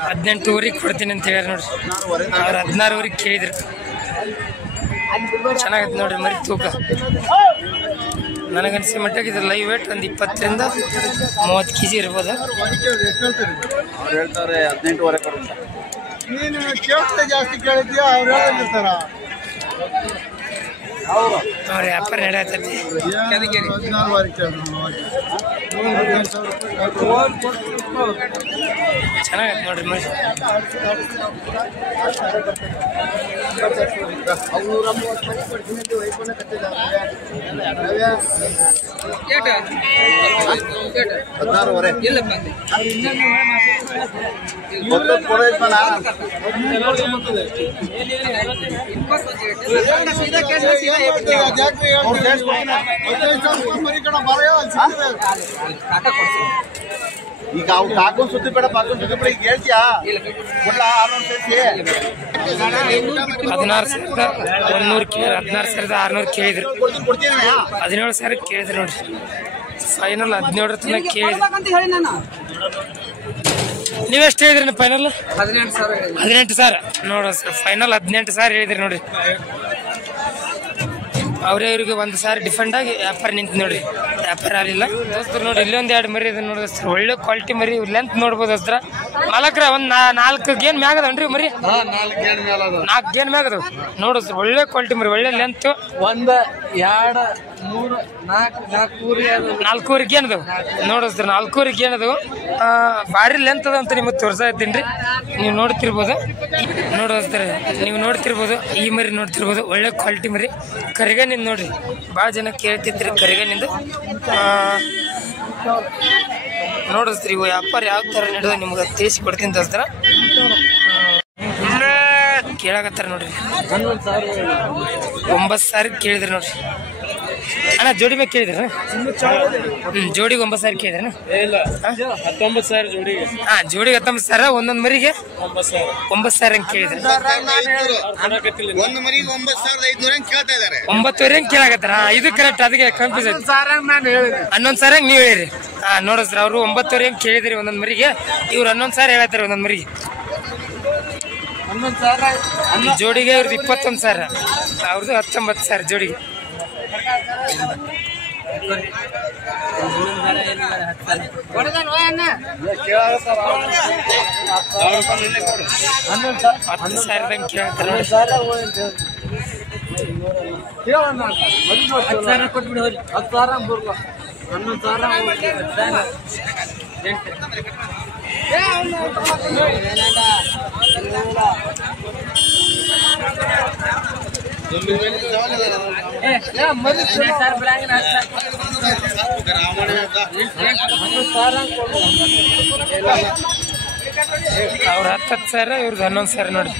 18,500 ಕೊಡ್ತೀನಿ ಅಂತ ಹೇಳ್ಯಾರ ನೋಡ್ರಿ. ಅವ್ರು 16,000 ಕೇಳಿದ್ರಿ. ಚೆನ್ನಾಗೈತಿ ನೋಡ್ರಿ ಮರಿ ತೂಕ. ನನಗನ್ಸಿ ಮಟ್ಟಿಗೆ ಇದು ಲೈವ್ ವೇಟ್ ಒಂದು 20ರಿಂದ 30 kg ಇರ್ಬೋದು. ಅವ್ರ ವ್ಯಾಪಾರ ನಡೆಯತೈತಿ. ಚೆನ್ನಾಗೈತಿ ನೋಡ್ರಿ ಮರಿ. ಈಗ ಅವು ಕಾಕೊಂಡ್ ಸುದ್ದಿ ಬೇಡ ಪಾಕೊಂಡ್ ಸುದ್ದಿ ಬೇಡ. ಈಗ ಹೇಳ್ತೀಯಾ? 16,600 ಕೇಳಿದ್ರು. 17,000 ಕೇಳಿದ್ರು ನೋಡ್ರಿ. ಫೈನಲ್ 17 ತನಕ ಕೇಳಿದ್ರು. ನೀವೆಷ್ಟು ಹೇಳಿದ್ರಿ ಫೈನಲ್? 18,000 ನೋಡ್ರಿ ಸರ್. ಫೈನಲ್ 18,000 ಹೇಳಿದ್ರಿ ನೋಡ್ರಿ. ಅವರೇ ಇವ್ರಿಗೆ 1,000 ಡಿಫೆಂಡ್ ಆಗಿ ವ್ಯಾಪಾರ ನಿಂತು ನೋಡ್ರಿ. ವ್ಯಾಪಾರ ಆಗಲಿಲ್ಲ ದೋಸ್ತರು. ನೋಡಿ ಇಲ್ಲೊಂದು 2 ಮರಿ ಇದೆ ನೋಡಿ ದೋಸ್ತರು. ಒಳ್ಳೆ ಕ್ವಾಲಿಟಿ ಮರಿ, ಲೆಂತ್ ನೋಡ್ಬೋದು ದೋಸ್ತ್ರ. ಮಲಕ್ರ ಒಂದು 4 ಗೇನ್ ಮ್ಯಾಗ ಅದಾವನ್ರಿ ಮರಿ? 4 ಗೇನ್ ಮ್ಯಾಗ ಅದಾವ ನೋಡಿಸ್ರು. ಒಳ್ಳೆ ಕ್ವಾಲಿಟಿ ಮರಿ, ಒಳ್ಳೆ ಲೆಂತ್. 1 2 3 4 ಗೇನ್ ಅದಾವ ನೋಡಿಸ್ರು. 4 ಗೇನ್ ಅದಾವ. ಭಾರಿ ಲೆಂತ್ ಅದ ಅಂತ ನಿಮಗೆ ತೋರ್ಸಾ ಇದ್ದೀನಿ. ನೀವು ನೋಡ್ತಿರ್ಬೋದು, ನೋಡಿಸ್ತಾರೆ. ನೀವು ನೋಡ್ತಿರ್ಬೋದು, ಈ ಮರಿ ನೋಡ್ತಿರ್ಬೋದು. ಒಳ್ಳೆ ಕ್ವಾಲಿಟಿ ಮರಿ. ಕರಿಗನಿಂದ ನೋಡ್ರಿ, ಭಾಳ ಜನ ಕೇಳ್ತಿದ್ರಿ ಕರಿಗನಿಂದ. ನೋಡಿಸ್ರಿ ಇವು ವ್ಯಾಪಾರ ಯಾವ ಥರ ನಡೆದ ನಿಮ್ಗೆ ತಿಳಿಸಿ ಕೊಡ್ತೀನಿ ದೋಸ್ತರ. ಕೇಳಾಕತ್ತಾರ ನೋಡ್ರಿ. 9,000 ಕೇಳಿದ್ರಿ ನೋಡ್ರಿ. ಅಣ್ಣ ಜೋಡಿ ಬೇಕು ಕೇಳಿದ್ರ? ಜೋಡಿಗೆ 9,000 ಕೇಳಿದ್ರ? 19,000 ಜೋಡಿಗೆ. ಜೋಡಿಗೆ 19,000. ಒಂದೊಂದು ಮರಿಗೆ 9,000 ಹಂಗೆ ಕೇಳಿದ್ರಿ. 9,500 ಕೇಳಾಕತ್ತಾರ. ಇದು ಕರೆಕ್ಟ್, ಅದಕ್ಕೆ ಕನ್ಫ್ಯೂಸ್ ಆಯ್ತು. 11,000 ನೀವು ಹೇಳಿರಿ. ನೋಡಿಸ್ರಿ ಅವರು 9,500 ಕೇಳಿದ್ರಿ ಒಂದೊಂದು ಮರಿಗೆ. ಇವ್ರು 11,000 ಹೇಳತ್ತಾರೆ ಒಂದೊಂದು ಮರಿಗೆ. ಜೋಡಿಗೆ ಇವ್ರದ್ದು 21,000, ಅವ್ರದ್ದು 19,000 ಜೋಡಿಗೆ. ಅವ್ರ 10 ಸಾವಿರ ಇವ್ರದ್ದು 11 ಸಾವಿರ ನೋಡಿ.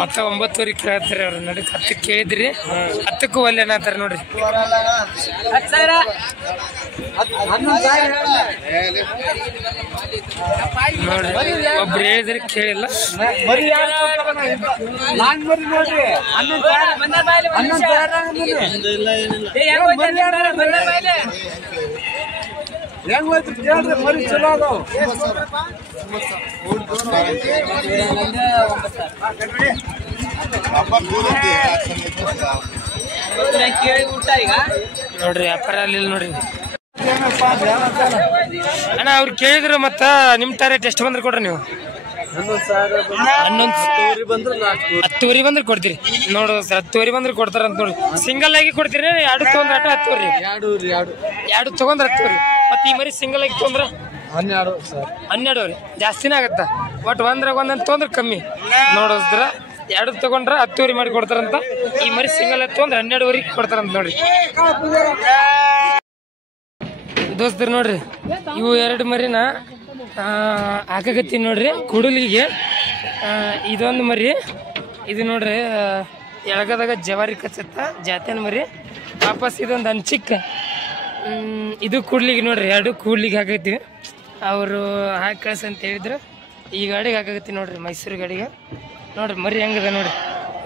ಮತ್ತೆ 9ವರೆಗೆ ಕೇಳ್ತಾರೆ ಅವ್ರು. ನೋಡಿ 10ಕ್ಕೆ ಕೇಳಿದ್ರಿ, 10ಕ್ಕೂ ಒಲ್ಲೆ ಅನ್ನತ್ತಾರೆ ನೋಡ್ರಿ. ನೋಡ್ರಿ ಒಬ್ರು ಹೇಳಿದ್ರೆ ಕೇಳಿಲ್ಲ. ನೋಡ್ರಿ ವ್ಯಾಪಾರ ಅಲ್ಲಿ ನೋಡ್ರಿ ಅಣ್ಣ. ಅವ್ರು ಕೇಳಿದ್ರು ಮತ್ತ ನಿಮ್ ಟಾರ್ಗೆಟ್ ಎಷ್ಟು ಬಂದ್ರೆ ಕೊಡ್ರಿ ನೀವು? 10ವರೆ ಬಂದ್ರೆ ಕೊಡ್ತೀರಿ ನೋಡು ಸರ್. 10ವರೆ ಬಂದ್ರೆ ಕೊಡ್ತಾರ ಅಂತ ನೋಡಿ. ಸಿಂಗಲ್ ಆಗಿ ಕೊಡ್ತೀರಿ? ಎರಡು ತಗೊಂಡ್ರ 10ವರೆ? ಎರಡು ತಗೊಂಡ್ರ 10ವರೆ. ಮತ್ತೆ ಈ ಮರಿ ಸಿಂಗಲ್ ಆಗಿ ತೊಂದ್ರ 12ವರೆ. ಜಾಸ್ತಿನೇ ಆಗತ್ತ. ಒಟ್ಟು ಒಂದ್ರಾಗ ತೊಂದ್ರೆ ಕಮ್ಮಿ ನೋಡಿದ್ರ. ಎರಡು ತಗೊಂಡ್ರ 10ವರೆ ಮಾಡಿ ಕೊಡ್ತಾರಂತ. ಈ ಮರಿ ಸಿಂಗಲ್ ತೊಂದ್ರೆ 12ವರೆಗೆ ಕೊಡ್ತಾರಂತ ನೋಡ್ರಿ ದೋಸ್ತರು. ನೋಡ್ರಿ ಇವು 2 ಮರಿನ ಹಾಕಕತ್ತೀನಿ ನೋಡ್ರಿ ಕುಡಲಿಗೆ. ಇದೊಂದು ಮರಿ, ಇದು ನೋಡ್ರಿ ಎಳಗದಾಗ ಜವಾರಿ ಕಚ್ಚತ್ತ ಜಾತೇನ ಮರಿ. ವಾಪಸ್ ಇದೊಂದು ಹಂಚಿಕ್ಕ. ಇದು ಕೂಡ್ಲಿಗೆ ನೋಡ್ರಿ, 2 ಕೂಡ್ಲಿಗೆ ಹಾಕೈತಿವಿ. ಅವರು ಹಾಕಿ ಕಳ್ಸ ಅಂತ ಹೇಳಿದ್ರು. ಈ ಗಾಡಿಗೆ ಹಾಕೈತಿ ನೋಡ್ರಿ, ಮೈಸೂರು ಗಾಡಿಗೆ. ನೋಡ್ರಿ ಮರಿ ಹೆಂಗದ ನೋಡ್ರಿ,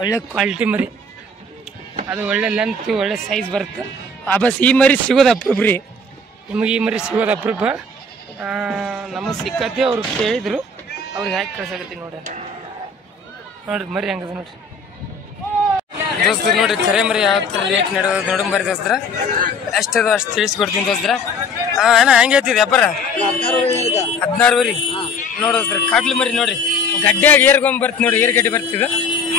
ಒಳ್ಳೆ ಕ್ವಾಲಿಟಿ ಮರಿ. ಅದು ಒಳ್ಳೆ ಲೆಂತ್ ಒಳ್ಳೆ ಸೈಜ್ ಬರುತ್ತೆ. ವಾಪಸ್ ಈ ಮರಿ ಸಿಗೋದು ಅಪ್ರೂಪ ರೀ. ನಿಮಗೆ ಈ ಮರಿ ಸಿಗೋದು ಅಪ್ರೂಪ. ನಮಗೆ ಸಿಕ್ಕತಿ. ಅವ್ರು ಕೇಳಿದ್ರು, ಅವ್ರಿಗೆ ಹಾಕಿ ಕಳ್ಸಾಕತ್ತೀನಿ ನೋಡ್ರಿ. ನೋಡ್ರಿ ಮರಿ ಹೆಂಗದ ನೋಡ್ರಿ ದೋಸ್ತರು. ನೋಡ್ರಿ ಕರೆ ಮರಿ ಯಾವ ಥರ ರೇಟ್ ನಡೆಯೋದು ನೋಡಂಬರಿ ದೋಸ್ತರ. ಎಷ್ಟದು ಅಷ್ಟು ತಿಳಿಸ್ಕೊಡ್ತೀನಿ ದೋಸ್ತರ. ಅಣ್ಣ ಹೆಂಗೆ ಹೇಳ್ತಿದ್ದೆ ವ್ಯಾಪಾರ? 16ವರೆ ನೋಡೋಸ್ತ್ರ. ಕಾಡ್ಲು ಮರಿ ನೋಡ್ರಿ, ಗಡ್ಡೆಯಾಗಿ ಏರ್ಗೊಂಡ್ ಬರ್ತಿ ನೋಡ್ರಿ. ಏರ್ ಗಡ್ಡೆ ಬರ್ತಿದ್ದು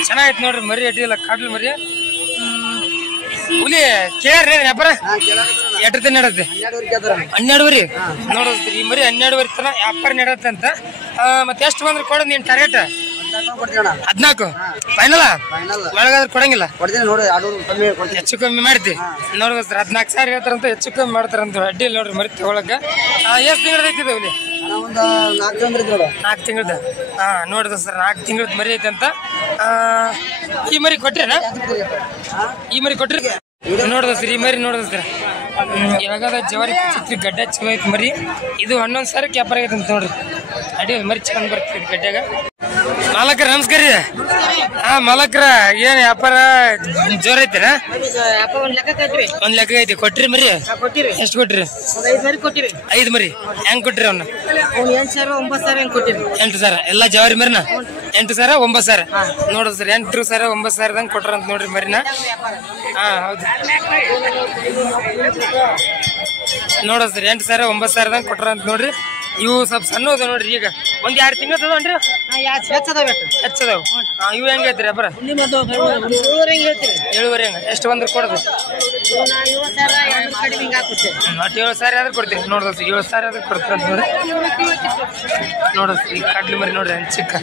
ಚೆನ್ನಾಗೈತೆ ನೋಡ್ರಿ. ಮರಿ ಅಡ್ಡಿಲ್ಲ ಕಾಡ್ಲು ಮರಿ. ಹುಲಿ ಕೇಳ್ರಿ ವ್ಯಾಪಾರ ಎಷ್ಟತೆ ನಡತ್ತೆ? 12ವರೆ ನೋಡೋದ್ರಿ. ಈ ಮರಿ 12ವರೆ ತನ ವ್ಯಾಪಾರ ನಡತ್ತೆ ಅಂತ. ಮತ್ತೆ ಎಷ್ಟು ಬಂದ್ರೆ ಕೊಡೋದು ನೀನ್ ಟಾರ್ಗೆಟ್? 14 ಫೈನಲ್. ಒಳಗಾದ್ರೆ ಕೊಡಂಗಿಲ್ಲ, ಹೆಚ್ಚು ಕಮ್ಮಿ ಮಾಡ್ತಿ ನೋಡ್ರಿ. 14 ಸಾವಿರ ಹೇಳ್ತಾರಂತ, ಹೆಚ್ಚು ಕಮ್ಮಿ ಮಾಡ್ತಾರಂತ. ಅಡ್ಡಿ ಇಲ್ಲ ನೋಡ್ರಿ ಮರಿ ತಗೊಳಕ. ಎಷ್ಟು ತಿಂಗಳದ ಐತಿದೆ ಹುಲಿ? 4 ತಿಂಗಳದ. ನೋಡಿದ ಸರ್ 4 ತಿಂಗಳದ ಮರಿ ಐತೆ ಅಂತ. ಈ ಮರಿ ಕೊಟ್ರೇನಾ? ಈ ಮರಿ ಕೊಟ್ರಿ ನೋಡ್ದ ಸರ್. ಈ ಮರಿ ನೋಡ್ದ ಸರ್ ಯಾವಾಗದ ಜವಾರಿ ಚಿತ್ರ ಗಡ್ಡೆ ಚಲೋ ಐತಿ ಮರಿ. ಇದು 11 ಸಾವಿರಕ್ಕೆ ವ್ಯಾಪಾರ ಆಗೈತೆ ಅಂತ ನೋಡ್ರಿ. ಅಡಿ ಮರಿ ಚಂದ ಬರ್ತೈತಿ ಗಡ್ಡೆಗ. ಮಾಲಕ್ರ ನಮಸ್ಕಾರ ರೀ. ಮಾಲಕ್ರ ಏನ್ ವ್ಯಾಪಾರ ಜೋರ ಐತೆನಾ? ಒಂದ್ ಲೆಕ್ಕ ಐತಿ. ಕೊಟ್ರಿ ಮರಿ? ಎಷ್ಟು ಕೊಟ್ರಿ? 5 ಮರಿ. ಹೆಂಗ್ ಕೊಟ್ರಿ ಅವ್ನ? 8 ಸಾವಿರ. ಎಲ್ಲಾ ಜವಾರಿ ಮರಿನ 8 ಸಾವಿರ 9 ಸಾವಿರ ನೋಡ್ರಿ ಸರ್. 8 ಸಾವಿರ 9 ಸಾವಿರದಂಗ ಕೊಟ್ರ ಅಂತ ನೋಡ್ರಿ ಮರಿನ. ಹೌದು ನೋಡ್ರಿ ಸರ್. 8 ಸಾವಿರ 9 ಸಾವಿರದಂಗ ಕೊಟ್ರ ಅಂತ ನೋಡ್ರಿ. ಇವು ಸ್ವಲ್ಪ ಸಣ್ಣ ಅದ ನೋಡ್ರಿ. ಈಗ ಒಂದ್ 2 ತಿಂಗಳು ಅದಾವನ್ರಿ? ಹೆಚ್ಚದಾವ. ಇವು ಹೆಂಗ ಐತ್ರಿ ವ್ಯಾಪಾರ? 7ವರೆ. ಹೆಂಗ ಎಷ್ಟು ಬಂದ್ರೆ ಕೊಡೋದು? 7 ಸಾವಿರ ಆದ್ರೆ ಕೊಡ್ತೀವಿ ನೋಡ್ದ. 7 ಸಾವಿರ ಆದ್ರೆ ಕೊಡ್ತೀರ ಅಂತ ನೋಡ್ರಿ. ನೋಡ್ರಿ ಈ ಕಡ್ಲಿ ಮರಿ ನೋಡ್ರಿ ಚಿಕ್ಕ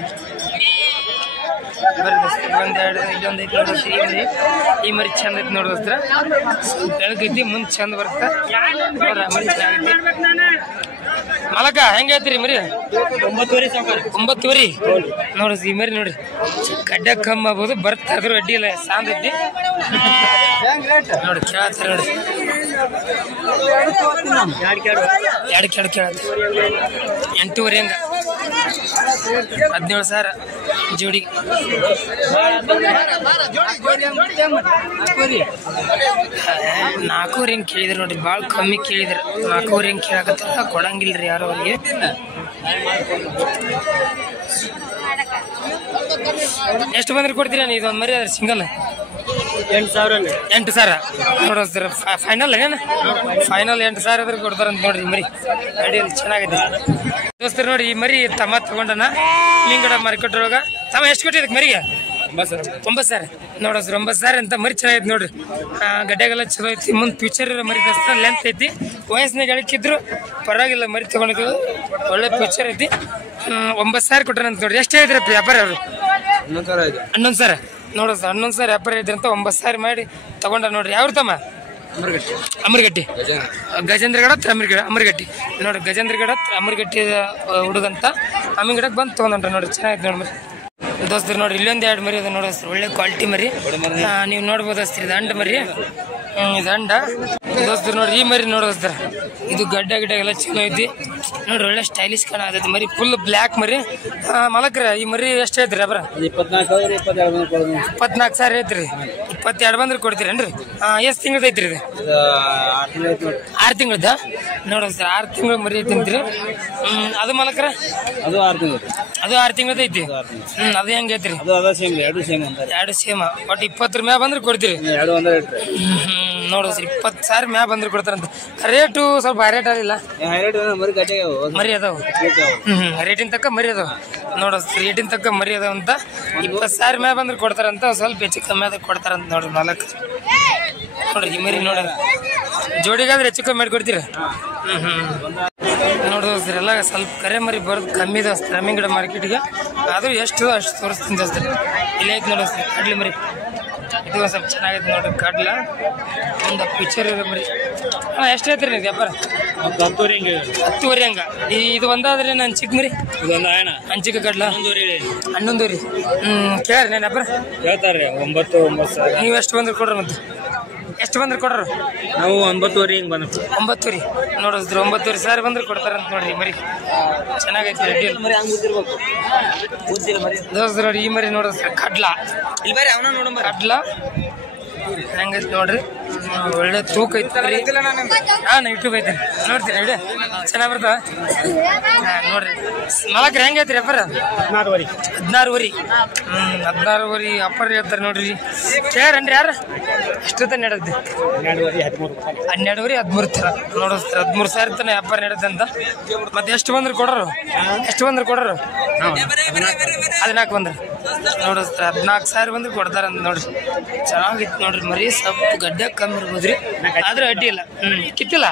ಇಲ್ಲೊಂದು ಐತಿ ನೋಡ್ರಿ. ಈ ಮರಿ ಚಂದ ಐತಿ ನೋಡ್ದಸ್ತ್ರ. ಬೆಳಗೈತಿ ಮುಂದ್ ಚಂದ ಬರುತ್ತೆ ನೋಡ್ರಿ. ಮರಿ ಚೆನ್ನಾಗೈತಿ. ಮಾಲಕ ಹೆಂಗ ಹೇಳ್ತೀರಿ ಮರಿ? 9ವರೆ ನೋಡ್ರಿ. ಈ ಮರಿ ನೋಡ್ರಿ ಗಡ್ಡೆ ಕಮ್ಮಿ ಆಗ್ಬೋದು, ಬರ್ತಾ ಇದ್ರು ಅಡ್ಡಿ ಇಲ್ಲ. ಸಾಂದ್ ಐತಿ ನೋಡಿ. ಕೇಳತ್ತಾರೆ ನೋಡ್ರಿ. 2 ಕೇಳತ್ತೆ. 8ವರೆ ಹಂಗ 17 ಸಾವಿರ ಜೋಡಿ. 4ವರೆ ಹೆಂಗ್ ಕೇಳಿದ್ರು ನೋಡ್ರಿ. ಭಾಳ ಕಮ್ಮಿ ಕೇಳಿದ್ರು. 4ವರೆ ಹೆಂಗ್ ಕೇಳಕತ್ತಾರ, ಕೊಡಂಗಿಲ್ರಿ ಯಾರು ಅವ್ರಿಗೆ. ಎಷ್ಟು ಬಂದ್ರೆ ಕೊಡ್ತೀರಾ ನೀವು ಇದೊಂದು ಮರಿ? ಅದ್ರ ಸಿಂಗಲ್ 8 ಸಾವಿರ ನೋಡೋ ಸರ್. ಫೈನಲ್ ಏನ? ಫೈನಲ್ 8 ಸಾವಿರ ಆದ್ರೆ ಕೊಡ್ತಾರಂತ ನೋಡ್ರಿ ಮರಿ. ಅಡಿಯಲ್ಲಿ ಚೆನ್ನಾಗಿದೆ ದೋಸ್ತರು. ನೋಡಿ ಈ ಮರಿ ತಮ್ಮ ತಗೊಂಡನ ಹಿಂಗಡ ಮಾರ್ಕೆಟ್ ಒಳಗ. ತಮ್ಮ ಎಷ್ಟು ಕೊಟ್ಟಿದ್ದಕ್ಕೆ ಮರಿಗೆ? 9 ಸಾವಿರ ನೋಡೋಸ್ರಿ 9 ಸಾವಿರ ಅಂತ ಮರಿ ಚೆನ್ನಾಗೈತಿ ನೋಡ್ರಿ ಗಡ್ಡೆಗೆಲ್ಲ ಚಲೋ ಐತಿ ಮುಂದೆ ಫ್ಯೂಚರ್ ಮರಿ ದೋಸ್ತ ಲೆಂತ್ ಐತಿ ವಯಸ್ಸಿನಾಗ ಎಳಕಿದ್ರು ಪರವಾಗಿಲ್ಲ ಮರಿ ತೊಗೊಂಡಿದ್ವಿ ಒಳ್ಳೆ ಫ್ಯೂಚರ್ ಐತಿ 9 ಸಾವಿರ ಕೊಟ್ಟಾರಂತ ನೋಡ್ರಿ ಎಷ್ಟು ಹೇಳಿದ್ರಪ್ಪ ವ್ಯಾಪಾರ ಅವರು 11 ಸಾವಿರ ನೋಡೋದು 11 ಸಾವಿರ ವ್ಯಾಪಾರ ಇದ್ರಂತ 9 ಸಾವಿರ ಮಾಡಿ ತಗೊಂಡ ನೋಡ್ರಿ ಯಾವ್ರ ತಮ್ಮ ಅಮರ್ಗಟ್ಟಿ ಗಜೇಂದ್ರಗಡ ಅಮರ್ಗಟ್ಟಿ ನೋಡ್ರಿ ಗಜೇಂದ್ರಗಡ ಅಮರ್ಗಟ್ಟಿ ಹುಡುಗಂತ ಅಮ್ಮಿನ ಗಿಡಕ್ಕೆ ಬಂದು ತೊಗೊಂಡ್ರಿ ನೋಡ್ರಿ ಚೆನ್ನಾಗಿತ್ತು ನೋಡಿ ಮರಿ ದೋಸ್ತರು ನೋಡ್ರಿ ಇಲ್ಲೊಂದು 2 ಮರಿ ಅದ ನೋಡೋಸ್ರಿ ಒಳ್ಳೆ ಕ್ವಾಲಿಟಿ ಮರಿ ನೀವು ನೋಡ್ಬೋದು ಅಸ್ತ್ರಿ ಇದು ಅಂಡ ಮರಿ ಇದು ಅಂಡ ದೋಸ್ತರು ನೋಡ್ರಿ ಈ ಮರಿ ನೋಡೋಸ್ತಾರ ಇದು ಗಡ್ಡ ಎಲ್ಲ ಚಲೋ ಐತಿ ನೋಡ್ರಿ ಒಳ್ಳೆ ಸ್ಟೈಲಿಶ್ ಕಾಣತೈತಿ ಮರಿ ಫುಲ್ ಬ್ಲ್ಯಾಕ್ ಮರಿ ಮಲಕ್ರ ಈ ಮರಿ ಎಷ್ಟು ಐತ್ರಿ ಅಬ್ರ 24 ಸಾವಿರ ಐತ್ರಿ 22 ಬಂದ್ರೆ ಕೊಡ್ತೀರೇನ್ರಿ ಎಷ್ಟು ತಿಂಗ್ಳದ ಐತ್ರಿ ಇದು 6 ತಿಂಗಳದ ನೋಡೋಸ್ತಾರ 6 ತಿಂಗಳ ಮರಿ ಐತಿಂತ್ರಿ ಅದು ಮಲಕ್ರ ಅದು 6 ತಿಂಗಳದ ಐತಿ ಅದು ಹೆಂಗ ಐತ್ರಿ ಎರಡು ಸೇಮ ಒಟ್ಟು 20 ಮ್ಯಾ ಬಂದ್ರೆ ಕೊಡ್ತೀರಿ ನೋಡ್ರಿ 20 ಸಾವಿರ ಮ್ಯಾ ಬಂದ್ರೆ ಕೊಡ್ತಾರಂತ ರೇಟು ಸ್ವಲ್ಪ ರೇಟ್ ಆಗಿಲ್ಲ ಮರಿ ಅದಾವ ರೇಟಿನ ತಕ್ಕ ಮರಿ ಅದಾವ ನೋಡ್ರಿ ರೇಟಿನ ತಕ್ಕ ಮರಿ ಅದಾವ ಅಂತ 20 ಸಾವಿರ ಮ್ಯಾ ಬಂದ್ರೆ ಕೊಡ್ತಾರಂತ ಸ್ವಲ್ಪ ಹೆಚ್ಚು ಕಮ್ಮಿ ಆದಾಗ ಕೊಡ್ತಾರಂತ ನೋಡ್ರಿ ನಾಲ್ಕು ನೋಡ್ರಿ ಈ ಮರಿ ನೋಡ್ರಿ ಜೋಡಿಗಾದ್ರೆ ಹೆಚ್ಚು ಕಮ್ಮಿ ಮಾಡಿ ಕೊಡ್ತೀರ ನೋಡೋಸ್ರಿ ಎಲ್ಲ ಸ್ವಲ್ಪ ಕರೆ ಮರಿ ಬರೋದು ಕಮ್ಮಿ ಇದೆ ಅಮ್ಮಿ ಗಿಡ ಮಾರ್ಕೆಟ್ಗೆ ಆದ್ರೂ ಎಷ್ಟು ಅಷ್ಟು ತೋರಿಸ್ತೀನಿ ದೋಸ್ತ್ರಿ ಇಲ್ಲ ಐತೆ ನೋಡೋಸ್ರಿ ಕಡ್ಲಿ ಮರಿ ಇದು ಸ್ವಲ್ಪ ಚೆನ್ನಾಗೈತೆ ನೋಡ್ರಿ ಕಡ್ಲ ಒಂದು ಪಿಕ್ಚರ್ ಇದೆ ಮರಿ ಎಷ್ಟು ಹೇಳ್ತೀರಿ ನೀವು ವ್ಯಾಪಾರ 10 ಹಂಗ ಇದು ಒಂದಾದ್ರೆ ನಾನು ಚಿಕ್ಕ ಮರಿ ನನ್ನ ಚಿಕ್ಕ ಕಡ್ಲ 11 ರೀ ಕೇಳ್ರಿ ನಾನು ವ್ಯಾಪಾರ ಹೇಳ್ತಾರೆ 9 ನೀವು ಎಷ್ಟು ಬಂದ್ರೆ ಕೊಡ್ರಿ ಮತ್ತೆ ಎಷ್ಟು ಬಂದ್ರೆ ಕೊಡ್ರು ನಾವು 9 ಹಿಂಗ್ ಬಂದ್ 9 ರೀ ನೋಡಿದ್ರು 9 ಸಾವಿರ ಬಂದ್ರೆ ಕೊಡ್ತಾರಂತ ನೋಡ್ರಿ ಮರಿ ಚೆನ್ನಾಗೈತಿ ರೆಡ್ಡಿ ದೋಸ್ತ ನೋಡಿ ಈ ಮರಿ ನೋಡಿದ್ರೆ ಕಡ್ಲ ಕಡ್ಲ ಹೆಂಗೈತಿ ನೋಡ್ರಿ ಒಳ್ಳೆ ತೂಕ ಐತಿ ಯೂಟ್ಯೂಬ್ ಐತಿ ನೋಡ್ತೀನಿ ವಿಡಿಯೋ ಚೆನ್ನಾಗಿ ಬರ್ತಾವ ನೋಡ್ರಿ ನಾಲ್ಕು ಹೆಂಗೈತಿ ರೀ ಅಪ್ಪರ 16 ಅಪ್ಪರ್ ಹೇಳ್ತಾರೆ ನೋಡ್ರಿ ಕೇಳ್ರನ್ರಿ ಯಾರು ಎಷ್ಟು ನಡೆದ್ದೆ 12 ತರ ನೋಡಿಸ್ತಾರೆ 13 ಸಾವಿರ ತನ ವ್ಯಾಪಾರ ನಡೆದ ಅಂತ ಮತ್ತೆ ಎಷ್ಟು ಬಂದ್ರೆ ಕೊಡೋರು ಅದು 4 ಬಂದ್ರೆ ನೋಡಿಸ್ತಾರೆ 14 ಸಾವಿರ ಬಂದ್ರೆ ಕೊಡ್ತಾರಂತ ನೋಡ್ರಿ ಚೆನ್ನಾಗಿತ್ತು ನೋಡ್ರಿ ಮರಿ ಸ್ವಲ್ಪ ಗಡ್ಡೆ ಕಮ್ಮಿ ಇರ್ಬೋದ್ರಿ ಆದ್ರೆ ಅಡ್ಡಿ ಇಲ್ಲ ಕಿತ್ತಿಲ್ಲ